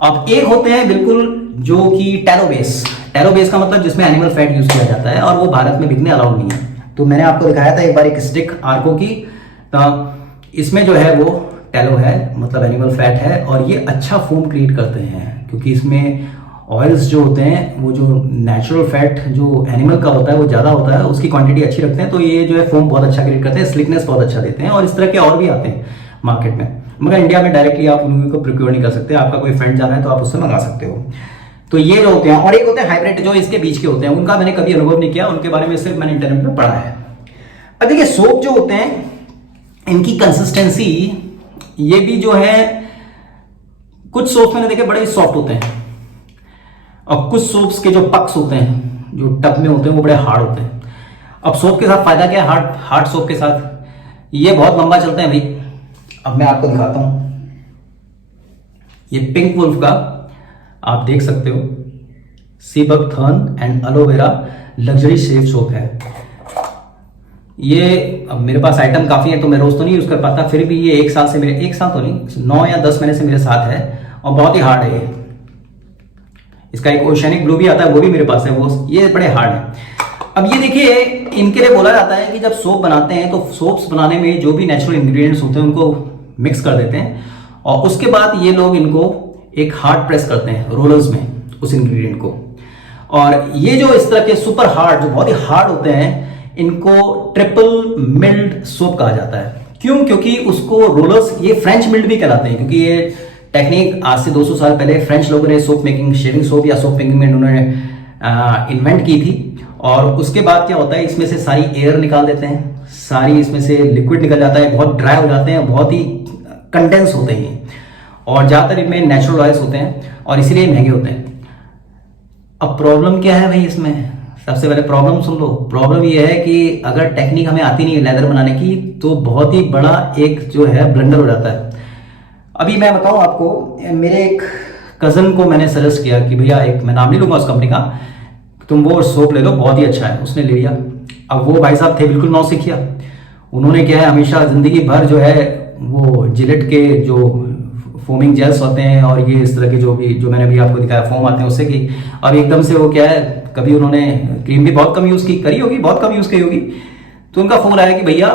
अब एक होते हैं बिल्कुल जो कि टैरो बेस। टैरो बेस का मतलब जिसमें एनिमल फैट यूज किया जाता है और वो भारत में बिकने अलाउड नहीं है। तो मैंने आपको दिखाया था एक बार एक स्टिक आर्को की, तो इसमें जो है वो टैलो है, मतलब एनिमल फैट है और ये अच्छा फोम क्रिएट करते हैं क्योंकि इसमें ऑयल्स जो होते हैं वो जो नेचुरल फैट जो एनिमल का होता है वो ज़्यादा होता है, उसकी क्वांटिटी अच्छी रखते हैं। तो ये जो है फोम बहुत अच्छा क्रिएट करते हैं, स्लिकनेस बहुत अच्छा देते हैं और इस तरह के और भी आते हैं मार्केट में, मगर इंडिया में डायरेक्टली आप उनको प्रोक्योर नहीं कर सकते। आपका कोई फ्रेंड जाना है तो आप उससे मंगा सकते हो। तो ये जो होते हैं, और एक होते हैं हाइब्रिड जो इसके बीच के होते हैं, उनका मैंने कभी अनुभव नहीं किया, उनके बारे में सिर्फ मैंने इंटरनेट में पढ़ा है। अब देखिए सोप जो होते हैं इनकी कंसिस्टेंसी ये भी जो है, कुछ सोप्स मैंने देखे बड़े सॉफ्ट होते हैं और कुछ सोप्स के जो पक्स होते हैं जो टब में होते हैं वो बड़े हार्ड होते हैं। अब सोप के साथ फायदा क्या है, हार्ड सोप के साथ ये बहुत लंबा चलते हैं भाई। अब मैं आपको दिखाता हूं, ये पिंक वुल्फ का आप देख सकते हो सीबक buckthorn and aloe vera luxury shave soap है। ये अब मेरे पास आइटम काफी है तो मैं रोज तो नहीं यूज कर पाता, फिर भी ये 1 साल से मेरे, 1 साल तो नहीं 9 या 10 महीने से मेरे साथ है और बहुत ही हार्ड है ये। इसका एक ओशनिक ब्लू भी आता है वो भी मेरे पास है, वो ये बड़े हार्ड है। अब ये देखिए इनके लिए बोला जाता है कि जब सोप बनाते हैं तो सोप्स बनाने में जो भी नेचुरल इंग्रेडिएंट्स होते हैं उनको मिक्स कर देते हैं और उसके बाद ये लोग इनको एक हार्ड प्रेस करते हैं रोलर्स में उस इंग्रेडिएंट को। और ये जो इस तरह के सुपर हार्ड जो बहुत ही हार्ड होते हैं इनको ट्रिपल मिल्ड सोप कहा जाता है। क्यों? क्योंकि उसको रोलर्स, ये फ्रेंच मिल्ड भी कहलाते हैं क्योंकि ये टेक्निक आज से 200 साल पहले फ्रेंच लोगों ने सोप मेकिंग, शेविंग सोप या सोप मेकिंग में उन्होंने इन्वेंट की थी। और उसके बाद क्या होता है इसमें से सारी एयर निकाल देते हैं, सारी इसमें से लिक्विड निकल जाता है, बहुत ड्राई हो जाते हैं, बहुत ही कंडेंस होते हैं और ज़्यादातर इनमें नेचुरल ऑयल्स होते हैं और इसीलिए महंगे होते हैं। अब प्रॉब्लम क्या है भाई इसमें? सबसे पहले प्रॉब्लम सुन लो। प्रॉब्लम ये है कि अगर टेक्निक हमें आती नहीं है लेदर बनाने की तो बहुत ही बड़ा एक जो है ब्लंडर हो जाता है। अभी मैं बताऊं आपको, मेरे एक कज़न को मैंने सजेस्ट किया कि भैया एक, मैं नाम नहीं लूंगा उस कंपनी का, तुम वो सोप ले लो बहुत ही अच्छा है। उसने ले लिया। अब वो भाई साहब थे बिल्कुल नौसिखिया। उन्होंने क्या है हमेशा ज़िंदगी भर जो है वो जिलेट के जो फोमिंग जेल्स होते हैं और ये इस तरह के जो मैंने अभी आपको दिखाया फोम आते हैं उससे की। अब एकदम से वो क्या है, कभी उन्होंने क्रीम भी बहुत कम यूज़ करी होगी, बहुत कम यूज़ की होगी, तो उनका फ़ोन आया कि भैया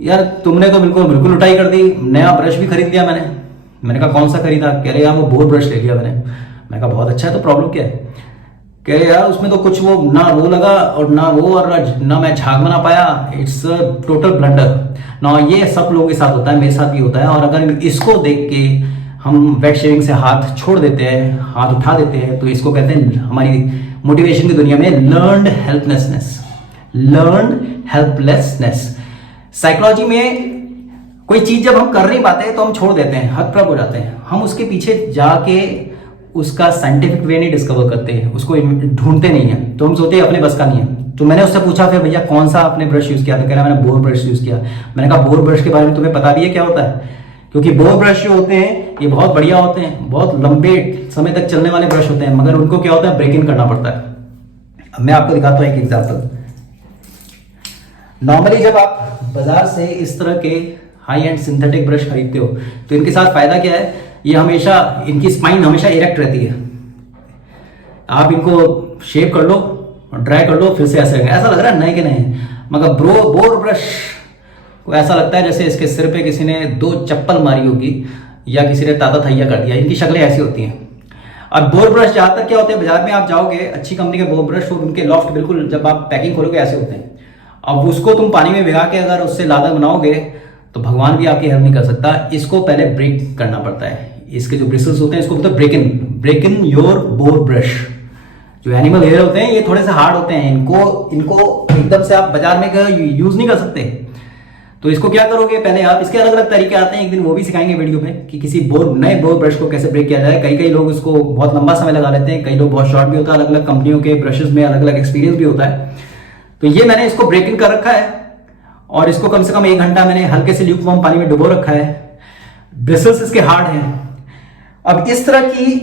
यार तुमने तो बिल्कुल लुटाई कर दी, नया ब्रश भी खरीद लिया मैंने कहा कौन सा खरीदा? कह रहे यार वो बोर ब्रश ले लिया मैंने कहा बहुत अच्छा है, तो प्रॉब्लम क्या है? कह रहे यार उसमें तो कुछ वो ना वो लगा और ना ना मैं झाग बना पाया, इट्स टोटल ब्लंडर ना। ये सब लोगों के साथ होता है, मेरे साथ भी होता है। और अगर इसको देख के हम वेट शेविंग से हाथ छोड़ देते हैं, हाथ उठा देते हैं, तो इसको कहते हैं हमारी मोटिवेशन की दुनिया में लर्नड हेल्पलेसनेस। साइकोलॉजी में कोई चीज जब हम कर नहीं पाते तो हम छोड़ देते हैं, हतप्रभ हो जाते हैं। हम उसके पीछे जाके उसका साइंटिफिक वे नहीं डिस्कवर करते हैं, उसको ढूंढते नहीं है, तो हम सोचते हैं अपने बस का नहीं है। तो मैंने उससे पूछा फिर भैया कौन सा आपने ब्रश यूज किया? तो कह रहा मैंने बोर ब्रश यूज किया। मैंने कहा बोर ब्रश के बारे में तुम्हें पता भी है क्या होता है? क्योंकि बोर ब्रश जो होते हैं ये बहुत बढ़िया होते हैं, बहुत लंबे समय तक चलने वाले ब्रश होते हैं, मगर उनको क्या होता है ब्रेक इन करना पड़ता है। अब मैं आपको दिखाता हूँ एक एग्जाम्पल। नॉर्मली जब आप बाजार से इस तरह के हाई एंड सिंथेटिक ब्रश खरीदते हो तो इनके साथ फायदा क्या है, ये हमेशा इनकी स्पाइन हमेशा इरेक्ट रहती है। आप इनको शेव कर लो, ड्राई कर लो, फिर से ऐसे ऐसा लग रहा है नए के नए। मगर बोर ब्रश को ऐसा लगता है जैसे इसके सिर पे किसी ने 2 चप्पल मारी होगी या किसी ने ताता थैया कर दिया। इनकी शक्लें ऐसी होती हैं। अब बोर ब्रश ज्यादातर क्या होते हैं, बाजार में आप जाओगे अच्छी कंपनी के बोर ब्रश, उनके लॉफ्ट बिल्कुल जब आप पैकिंग खोलोगे ऐसे होते हैं। अब उसको तुम पानी में भिगा के अगर उससे लादा बनाओगे तो भगवान भी आपकी हेल्प नहीं कर सकता। इसको पहले ब्रेक करना पड़ता है। इसके जो ब्रिसल्स होते हैं इसको बोलते हैं break in your boar brush. जो एनिमल हेयर होते हैं ये थोड़े से हार्ड होते हैं, इनको एकदम से आप बाजार में यूज नहीं कर सकते। तो इसको क्या करोगे, पहले आप इसके अलग अलग तरीके आते हैं, एक दिन वो भी सिखाएंगे वीडियो में कि किसी नए बोर ब्रश को कैसे ब्रेक किया जाए। कई लोग इसको बहुत लंबा समय लगा लेते हैं, कई लोग बहुत शॉर्ट भी होता है। अलग अलग कंपनियों के ब्रशेस में अलग अलग एक्सपीरियंस भी होता है। तो ये मैंने इसको ब्रेक इन कर रखा है और इसको कम से कम 1 घंटा मैंने हल्के से ल्यूकवार्म पानी में डुबो रखा है। ब्रिसल्स इसके हार्ड हैं। अब इस तरह की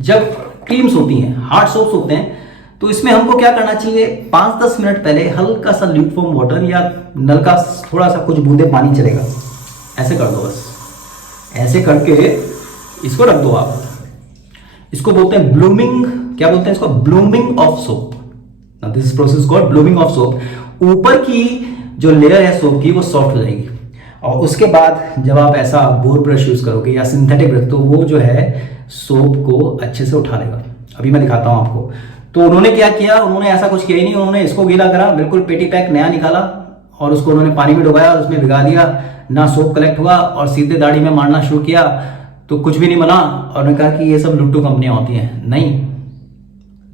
जब क्रीम्स होती हैं, हार्ड सोप्स होते हैं, तो इसमें हमको क्या करना चाहिए, 5-10 मिनट पहले हल्का सा ल्यूकवार्म वाटर या नल का थोड़ा सा कुछ बूंदे पानी चलेगा, ऐसे कर दो बस। ऐसे करके इसको रख दो आप। इसको बोलते हैं ब्लूमिंग, क्या बोलते हैं इसको, blooming of soap. This process called blooming of soap. ऊपर की जो लेयर है सोप की वो सॉफ्ट हो जाएगी और उसके बाद जब आप ऐसा बोर ब्रश यूज करोगे या सिंथेटिक ब्रश तो वो जो है सोप को अच्छे से उठा लेगा। अभी मैं दिखाता हूं आपको। तो उन्होंने क्या किया, उन्होंने ऐसा कुछ किया ही नहीं। उन्होंने इसको गीला करा, बिल्कुल पेटी पैक नया निकाला और उसको उन्होंने पानी में डुबाया और उसमें भिगा दिया। ना सोप कलेक्ट हुआ और सीधे दाढ़ी में मारना शुरू किया तो कुछ भी नहीं बना। और उन्होंने कहा कि ये सब लुट्टू कंपनियां होती हैं। नहीं,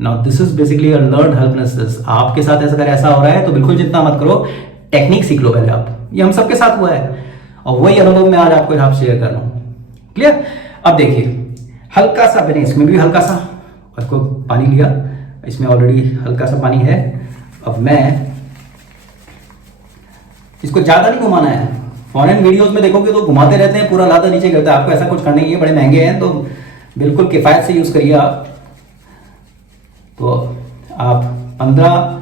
now this is basically a learned helplessness. आपके साथ अगर ऐसा हो रहा है तो बिल्कुल चिंता मत करो, टेक्निक सीख लो पहले आप। ये हम सबके साथ हुआ है और वही अनुभव मैं आज आपके साथ शेयर कर रहा हूं। क्लियर? अब देखिए हल्का सा मैंने इसमें भी हल्का सा उसको पानी लिया, इसमें ऑलरेडी हल्का सा पानी है। अब मैं इसको ज्यादा नहीं घुमाना है। फॉरेन वीडियोस में देखोगे तो घुमाते रहते हैं, पूरा लादा नीचे गिरता है। आपको ऐसा कुछ करना ही है, बड़े महंगे हैं, तो बिल्कुल किफायत से यूज करिए आप। तो आप 15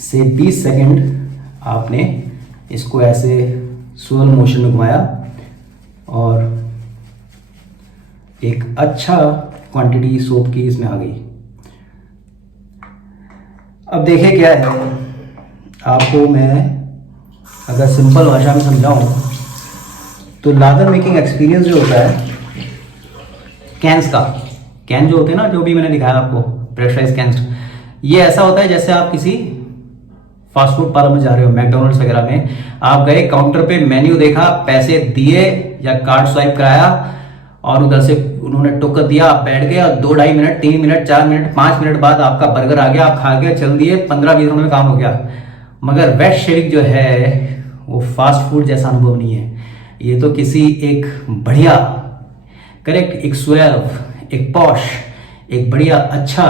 से 20 सेकंड आपने इसको ऐसे स्वर्ल मोशन में घुमाया और एक अच्छा क्वांटिटी सोप की इसमें आ गई। अब देखिए क्या है, आपको मैं अगर सिंपल भाषा में समझाऊं तो लादर मेकिंग एक्सपीरियंस जो होता है कैंस का, कैन जो होते हैं ना, जो भी मैंने दिखाया आपको प्रेशराइज कैंस, ये ऐसा होता है जैसे आप किसी फास्ट फूड पार्लर में जा रहे हो, मैकडोनल्ड्स वगैरह में आप गए, काउंटर पे मेन्यू देखा, पैसे दिए या कार्ड स्वाइप कराया और उधर से उन्होंने टोकन दिया, आप बैठ गए और 2-2.5 मिनट, 3 मिनट, 4 मिनट, 5 मिनट बाद आपका बर्गर आ गया, आप खा के चल दिए, 15-20 मिनट में काम हो गया। मगर वेट शेविंग जो है वो फास्ट फूड जैसा अनुभव नहीं है। ये तो किसी एक बढ़िया, करेक्ट, एक स्वेव, एक पॉश, एक बढ़िया अच्छा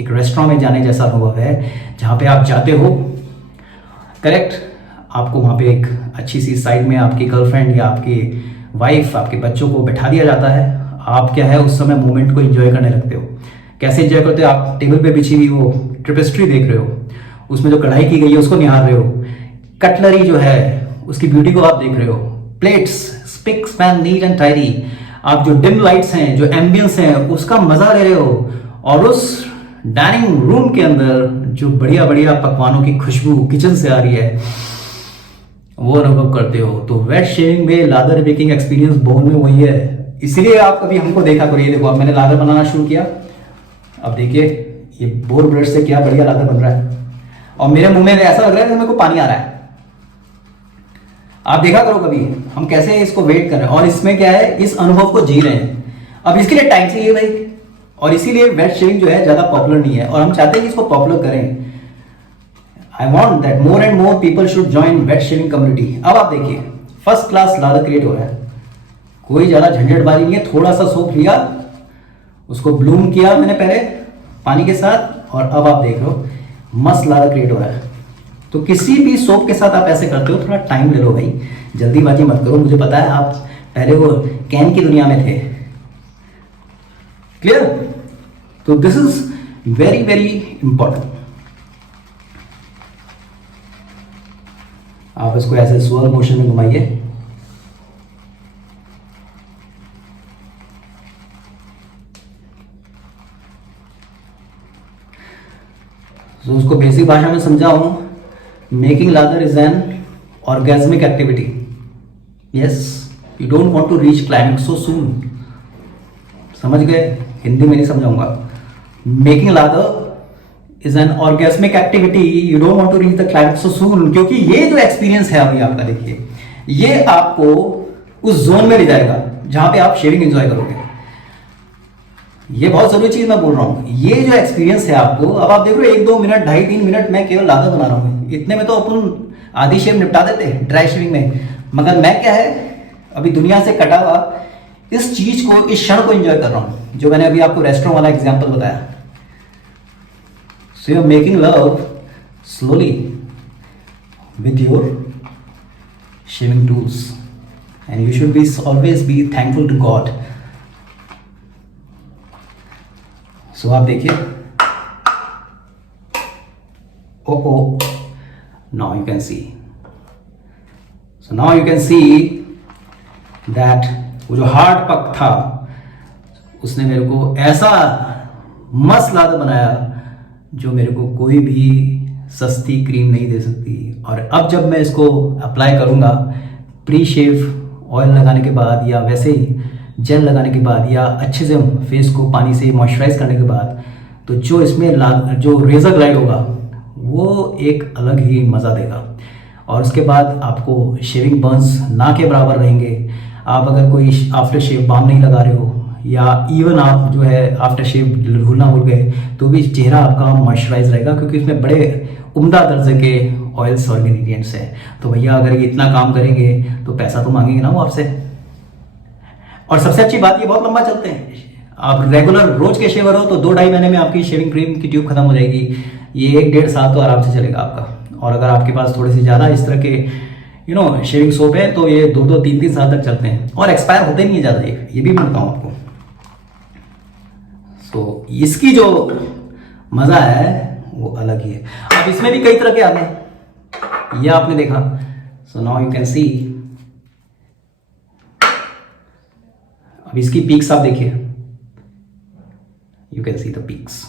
एक रेस्टोरेंट में जाने जैसा अनुभव है, जहाँ पे आप जाते हो, करेक्ट, आपको वहाँ पे एक अच्छी सी साइड में आपकी गर्लफ्रेंड या आपकी वाइफ, आपके बच्चों को बैठा दिया जाता है। आप क्या है उस समय मोमेंट को एंजॉय करने लगते हो। कैसे एंजॉय करते हो? आप टेबल पे बिछी हुई वो टेपेस्ट्री देख रहे हो, उसमें जो कढ़ाई की गई है उसको निहार रहे हो, कटलरी जो है उसकी ब्यूटी को आप देख रहे हो, plates spick span neat and tidy, आप जो डिम लाइट्स हैं, जो एम्बियंस हैं, उसका मजा ले रहे हो, और उस डाइनिंग रूम के अंदर जो बढ़िया बढ़िया पकवानों की खुशबू किचन से आ रही है, वो अनुभव करते हो। तो वेट शेविंग में लादर मेकिंग एक्सपीरियंस बोन में वही है। इसीलिए आप कभी हमको देखा करो। ये देखो, अब मैंने लादर बनाना शुरू किया, अब देखिए ये बोर ब्रश से क्या बढ़िया लादर बन रहा है, और मेरे मुंह में ऐसा लग रहा है कि मेरे को पानी आ रहा है। आप देखा करो कभी हम कैसे इसको वेट कर रहे हैं, और इसमें क्या है, इस अनुभव को जी रहे हैं। अब इसके लिए टाइम चाहिए भाई, और इसीलिए वेट शेविंग जो है ज्यादा पॉपुलर नहीं है, और हम चाहते हैं कि इसको पॉपुलर करें। I want that more and more people should join wet shaving community. अब आप देखिए फर्स्ट क्लास लादर क्रिएट हो रहा है, कोई ज्यादा झंझटबाजी नहीं है। थोड़ा सा सोप लिया, उसको ब्लूम किया मैंने पहले पानी के साथ, और अब आप देख लो मस्त लादर क्रिएट हो रहा है। तो किसी भी सोप के साथ आप ऐसे करते हो, थोड़ा टाइम ले लो भाई, जल्दीबाजी मत करो। मुझे पता है आप पहले वो कैन की दुनिया में थे, क्लियर? तो this is very very important. आप इसको ऐसे स्वर्ल मोशन में घुमाइए, तो उसको बेसिक भाषा में समझाऊं, making lather is an orgasmic activity. Yes, you don't want to reach climax so soon. समझ गए? हिंदी में नहीं समझाऊंगा। Making lather is an orgasmic activity, you don't want to reach the climax so soon. क्योंकि ये जो एक्सपीरियंस है अभी आपका, देखिए, ये आपको उस जोन में ले जाएगा जहां पे आप शेविंग एंजॉय करोगे। ये बहुत जरूरी चीज मैं बोल रहा हूं। ये जो एक्सपीरियंस है आपको, अब आप देख रहे हो 1-2 मिनट, 2.5-3 मिनट मैं केवल लादर बना रहा हूं, इतने में तो अपन आधी शेव निपटा देते हैं ड्राई शेविंग में। मगर मैं क्या है, अभी दुनिया से कटा हुआ इस चीज को, इस क्षण को एंजॉय कर रहा हूं, जो मैंने अभी आपको रेस्टोरेंट वाला एग्जांपल बताया। So you are making love slowly with your shaving tools, and you should be always be thankful to God. So आप देखिए, oh now you can see, so now you can see that वो जो hard पक था, उसने मेरे को ऐसा मस्त लादर बनाया जो मेरे को कोई भी सस्ती क्रीम नहीं दे सकती। और अब जब मैं इसको अप्लाई करूंगा प्री शेव ऑयल लगाने के बाद, या वैसे ही जेल लगाने के बाद, या अच्छे से फेस को पानी से मॉइस्चराइज करने के बाद, तो जो इसमें जो रेजर ग्लाइड होगा वो एक अलग ही मज़ा देगा। और उसके बाद आपको शेविंग बर्न्स ना के बराबर रहेंगे। आप अगर कोई आफ्टर शेव बाम नहीं लगा रहे हो, या इवन आप जो है आफ्टर शेव भूलना भूल गए, तो भी चेहरा आपका मॉइस्चराइज रहेगा, क्योंकि इसमें बड़े उम्दा दर्जे के ऑयल्स और इंग्रेडिएंट्स हैं। तो भैया अगर ये इतना काम करेंगे तो पैसा तो मांगेंगे ना वो आपसे। और सबसे अच्छी बात, ये बहुत लंबा चलते हैं। आप रेगुलर रोज के शेवर हो तो 2-2.5 महीने में आपकी शेविंग क्रीम की ट्यूब खत्म हो जाएगी। ये 1-1.5 साल तो आराम से चलेगा आपका। और अगर आपके पास थोड़े से ज़्यादा इस तरह के शेविंग सोप है तो ये 2-2, 3-3 साल तक चलते हैं, और एक्सपायर होते नहीं है ज़्यादा, ये भी मैं बताऊँ आपको। सो इसकी जो मज़ा है वो अलग ही है। अब इसमें भी कई तरह के आते हैं, ये आपने देखा। सो नाउ यू कैन सी, अब इसकी पीक्स आप देखिए, you can see the peaks.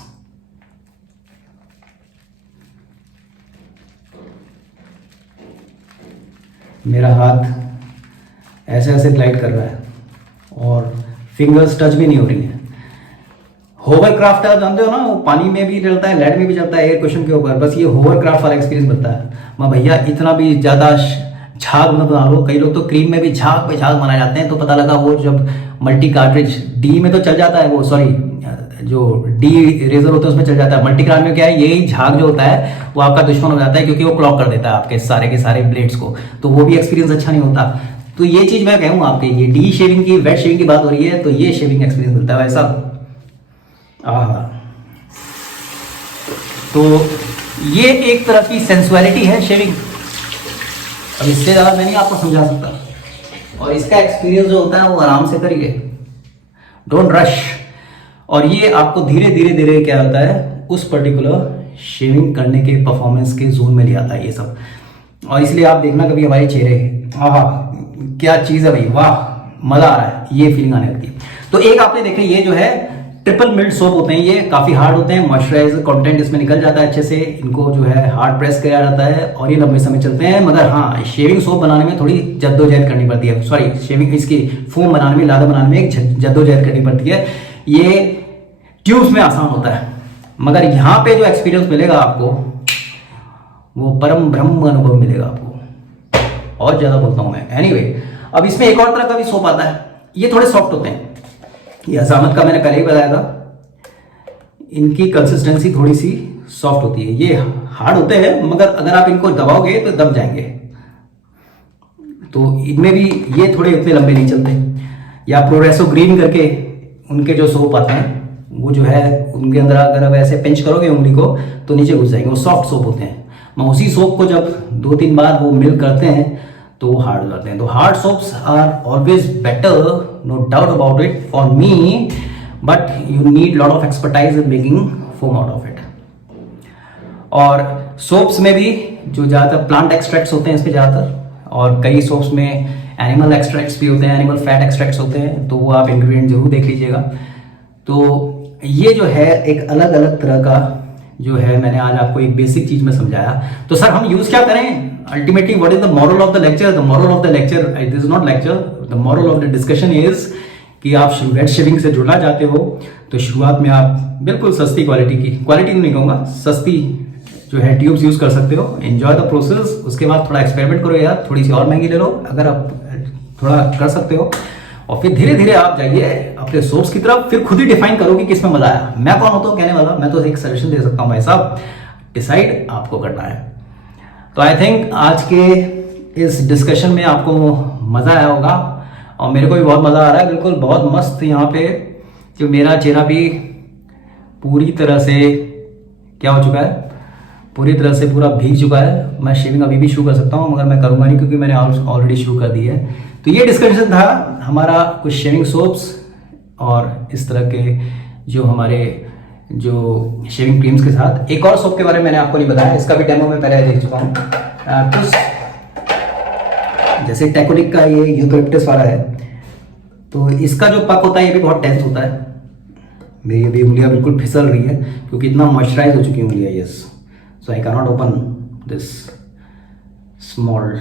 मेरा हाथ ऐसे ऐसे ग्लाइड कर रहा है और फिंगर्स टच भी नहीं हो रही है। होवरक्राफ्ट आप जानते हो ना, वो पानी में भी चलता है, लैंड में भी चलता है, एयर क्वेश्चन के ऊपर। बस ये होवरक्राफ्ट वाला एक्सपीरियंस बनता है। मैं भैया इतना भी ज़्यादा झाग मत बना लो। कई लोग तो क्रीम में भी झाग पे झाग बनाए जाते हैं, तो पता लगा वो जब मल्टी कार्ट्रिज डी में तो चल जाता है, वो सॉरी जो डी रेजर होता है उसमें चल जाता है। मल्टी कार्ट में क्या है, यही झाग जो होता है वो आपका दुश्मन हो जाता है, क्योंकि वो क्लॉक कर देता है आपके सारे के सारे ब्लेड्स को, तो वो भी एक्सपीरियंस अच्छा नहीं होता। तो ये चीज़ मैं कहूँ आपके, ये डी शेविंग की, वेट शेविंग की बात हो रही है, तो ये शेविंग एक्सपीरियंस मिलता है भाई साहब। तो ये एक तरह की सेंसुअलिटी है शेविंग। अब इससे ज़्यादा मैं नहीं आपको समझा सकता। और इसका एक्सपीरियंस जो होता है वो आराम से करिए, डोंट रश। और ये आपको धीरे धीरे धीरे क्या होता है, उस पर्टिकुलर शेविंग करने के परफॉर्मेंस के जोन में ले आता है ये सब। और इसलिए आप देखना कभी हमारे चेहरे, क्या चीज़ है भाई, वाह, मज़ा आ रहा है, ये फीलिंग आने लगती है। तो एक आपने देखे, ये जो है ट्रिपल मिल्ट सोप होते हैं, ये काफ़ी हार्ड होते हैं, मॉइस्चराइजर कंटेंट इसमें निकल जाता है अच्छे से, इनको जो है हार्ड प्रेस किया जाता है और ये लंबे समय चलते हैं। मगर हाँ, शेविंग सोप बनाने में थोड़ी जद्दोजहद करनी पड़ती है, सॉरी शेविंग इसकी फोम बनाने में, लादा बनाने में एक जद्दोजहद करनी पड़ती है। ये ट्यूब्स में आसान होता है, मगर यहाँ पे जो एक्सपीरियंस मिलेगा आपको वो परम ब्रह्म अनुभव मिलेगा आपको। और ज़्यादा बोलता हूँ मैं। एनीवे, अब इसमें एक और तरह का भी सोप आता है, ये थोड़े सॉफ्ट होते हैं। ये हजामत का मैंने पहले ही बताया था, इनकी कंसिस्टेंसी थोड़ी सी सॉफ्ट होती है। ये हार्ड होते हैं, मगर अगर आप इनको दबाओगे तो दब जाएंगे। तो इनमें भी ये थोड़े उतने लंबे नहीं चलते। या प्रोग्रेसो ग्रीन करके उनके जो सोप आते हैं, वो जो है उनके अंदर अगर आप ऐसे पिंच करोगे उंगली को तो नीचे घुस जाएंगे, वो सॉफ्ट सोप होते हैं। मैं उसी सोप को जब 2-3 बार वो मिल करते हैं तो वो हार्ड हो जाते हैं। तो hard soaps are always better, no doubt about it for me, but you need lot of expertise in making foam out of it. और सोप्स में भी जो ज़्यादातर प्लांट एक्सट्रैक्ट्स होते हैं इसमें ज़्यादातर, और कई सोप्स में एनिमल एक्सट्रैक्ट्स भी होते हैं, एनिमल फैट एक्सट्रैक्ट्स होते हैं, तो वो आप इंग्रेडिएंट जरूर देख लीजिएगा। तो ये जो है एक अलग अलग तरह का जो है, मैंने आज आपको एक बेसिक चीज में समझाया। तो सर हम यूज क्या करें ultimately, what is the moral of the lecture? The moral of the lecture, this is not lecture, the moral of the discussion is कि आप वेट शेविंग से जुड़ना चाहते हो तो शुरुआत में आप बिल्कुल सस्ती क्वालिटी की, क्वालिटी नहीं कहूँगा, सस्ती जो है ट्यूब्स यूज कर सकते हो। Enjoy the process. उसके बाद थोड़ा एक्सपेरिमेंट करो यार, थोड़ी सी और महंगी ले लो अगर आप थोड़ा कर सकते हो, और फिर धीरे धीरे आप जाइए अपने सोर्स की तरफ। फिर खुद ही डिफाइन करो कि किसमें मजा आया। मैं कौन होता हूँ कहने वाला, मैं तो एक सजेशन दे सकता हूँ भाई साहब, डिसाइड आपको करना है। तो आई थिंक आज के इस डिस्कशन में आपको मजा आया होगा, और मेरे को भी बहुत मजा आ रहा है, बिल्कुल बहुत मस्त यहाँ पे। कि मेरा चेहरा भी पूरी तरह से क्या हो चुका है, पूरी तरह से पूरा भीग चुका है। मैं शेविंग अभी भी शुरू कर सकता हूँ, मगर मैं करूँगा नहीं क्योंकि मैंने ऑलरेडी शुरू कर दी है। तो ये डिस्कशन था हमारा कुछ शेविंग सोप्स और इस तरह के जो हमारे जो शेविंग क्रीम्स के साथ। एक और सोप के बारे में मैंने आपको नहीं बताया, इसका भी डेमो मैं पहले देख चुका हूँ। जैसे टेक्निक का ये यूकेलिप्टस वाला है, तो इसका जो पक होता है ये भी बहुत डेंस होता है। मेरी अभी उंगलियाँ बिल्कुल फिसल रही है क्योंकि इतना मॉइस्चराइज हो चुकी है उंगलियाँ। Yes, so I can not open this small.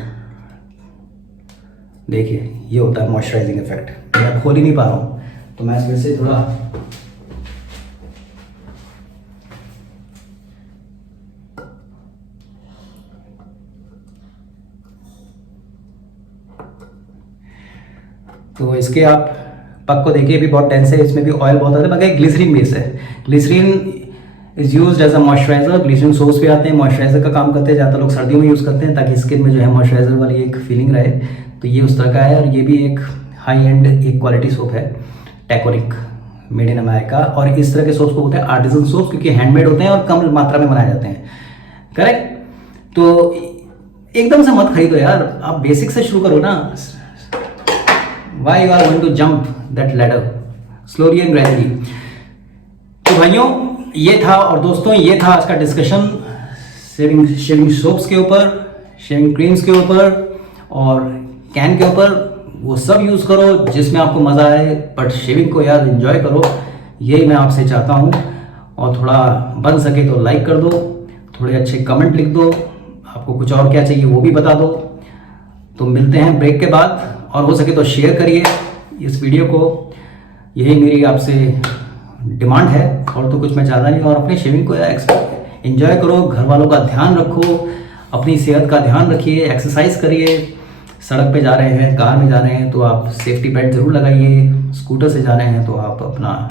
देखिए ये होता है मॉइस्चराइजिंग इफेक्ट। मैं खोल ही नहीं पा रहा हूँ, तो मैं इसमें से थोड़ा तो इसके आप पक को देखिए भी बहुत डेंस है, इसमें भी ऑयल बहुत आता है, मगर ग्लिसरीन बेस है। Glycerine is used as a moisturiser. Glycerine soaps भी आते हैं, मॉइस्चराइजर का काम करते हैं, ज़्यादातर लोग सर्दियों में यूज़ करते हैं ताकि स्किन में जो है मॉइस्चराइजर वाली एक फीलिंग रहे। तो ये उस तरह का है, और ये भी एक हाई एंड एक क्वालिटी सोप है, टेकोनिक, मेड इन अमेरिका। और इस तरह के सोप्स को बोलते हैं आर्टिजन सोप्स, क्योंकि हैंडमेड होते हैं और कम मात्रा में बनाए जाते हैं। करेक्ट? तो एकदम से मत खरीदो यार, आप बेसिक से शुरू करो ना। Why you are going to jump that ladder slowly and gradually? तो भाइयों ये था, और दोस्तों ये था आज का डिस्कशन शेविंग सोप्स के ऊपर, शेविंग क्रीम्स के ऊपर और कैन के ऊपर। वो सब यूज़ करो जिसमें आपको मज़ा आए, बट शेविंग को यार एंजॉय करो, यही मैं आपसे चाहता हूँ। और थोड़ा बन सके तो लाइक कर दो, थोड़े अच्छे कमेंट लिख दो, आपको कुछ और क्या चाहिए वो भी बता दो। तो मिलते हैं ब्रेक के बाद, और हो सके तो शेयर करिए इस वीडियो को, यही मेरी आपसे डिमांड है, और तो कुछ मैं चाहता नहीं। और अपने शेविंग को एंजॉय करो, घर वालों का ध्यान रखो, अपनी सेहत का ध्यान रखिए, एक्सरसाइज करिए। सड़क पे जा रहे हैं, कार में जा रहे हैं तो आप सेफ्टी बेल्ट जरूर लगाइए, स्कूटर से जा रहे हैं तो आप अपना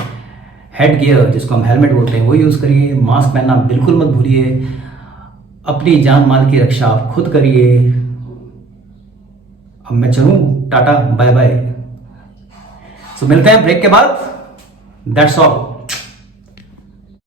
हेड गियर जिसको हम हेलमेट बोलते हैं वो यूज़ करिए, मास्क पहनना बिल्कुल मत भूलिए, अपनी जान माल की रक्षा आप खुद करिए। अब मैं चलूँ, टाटा बाय बाय। सो मिलते हैं ब्रेक के बाद। That's all.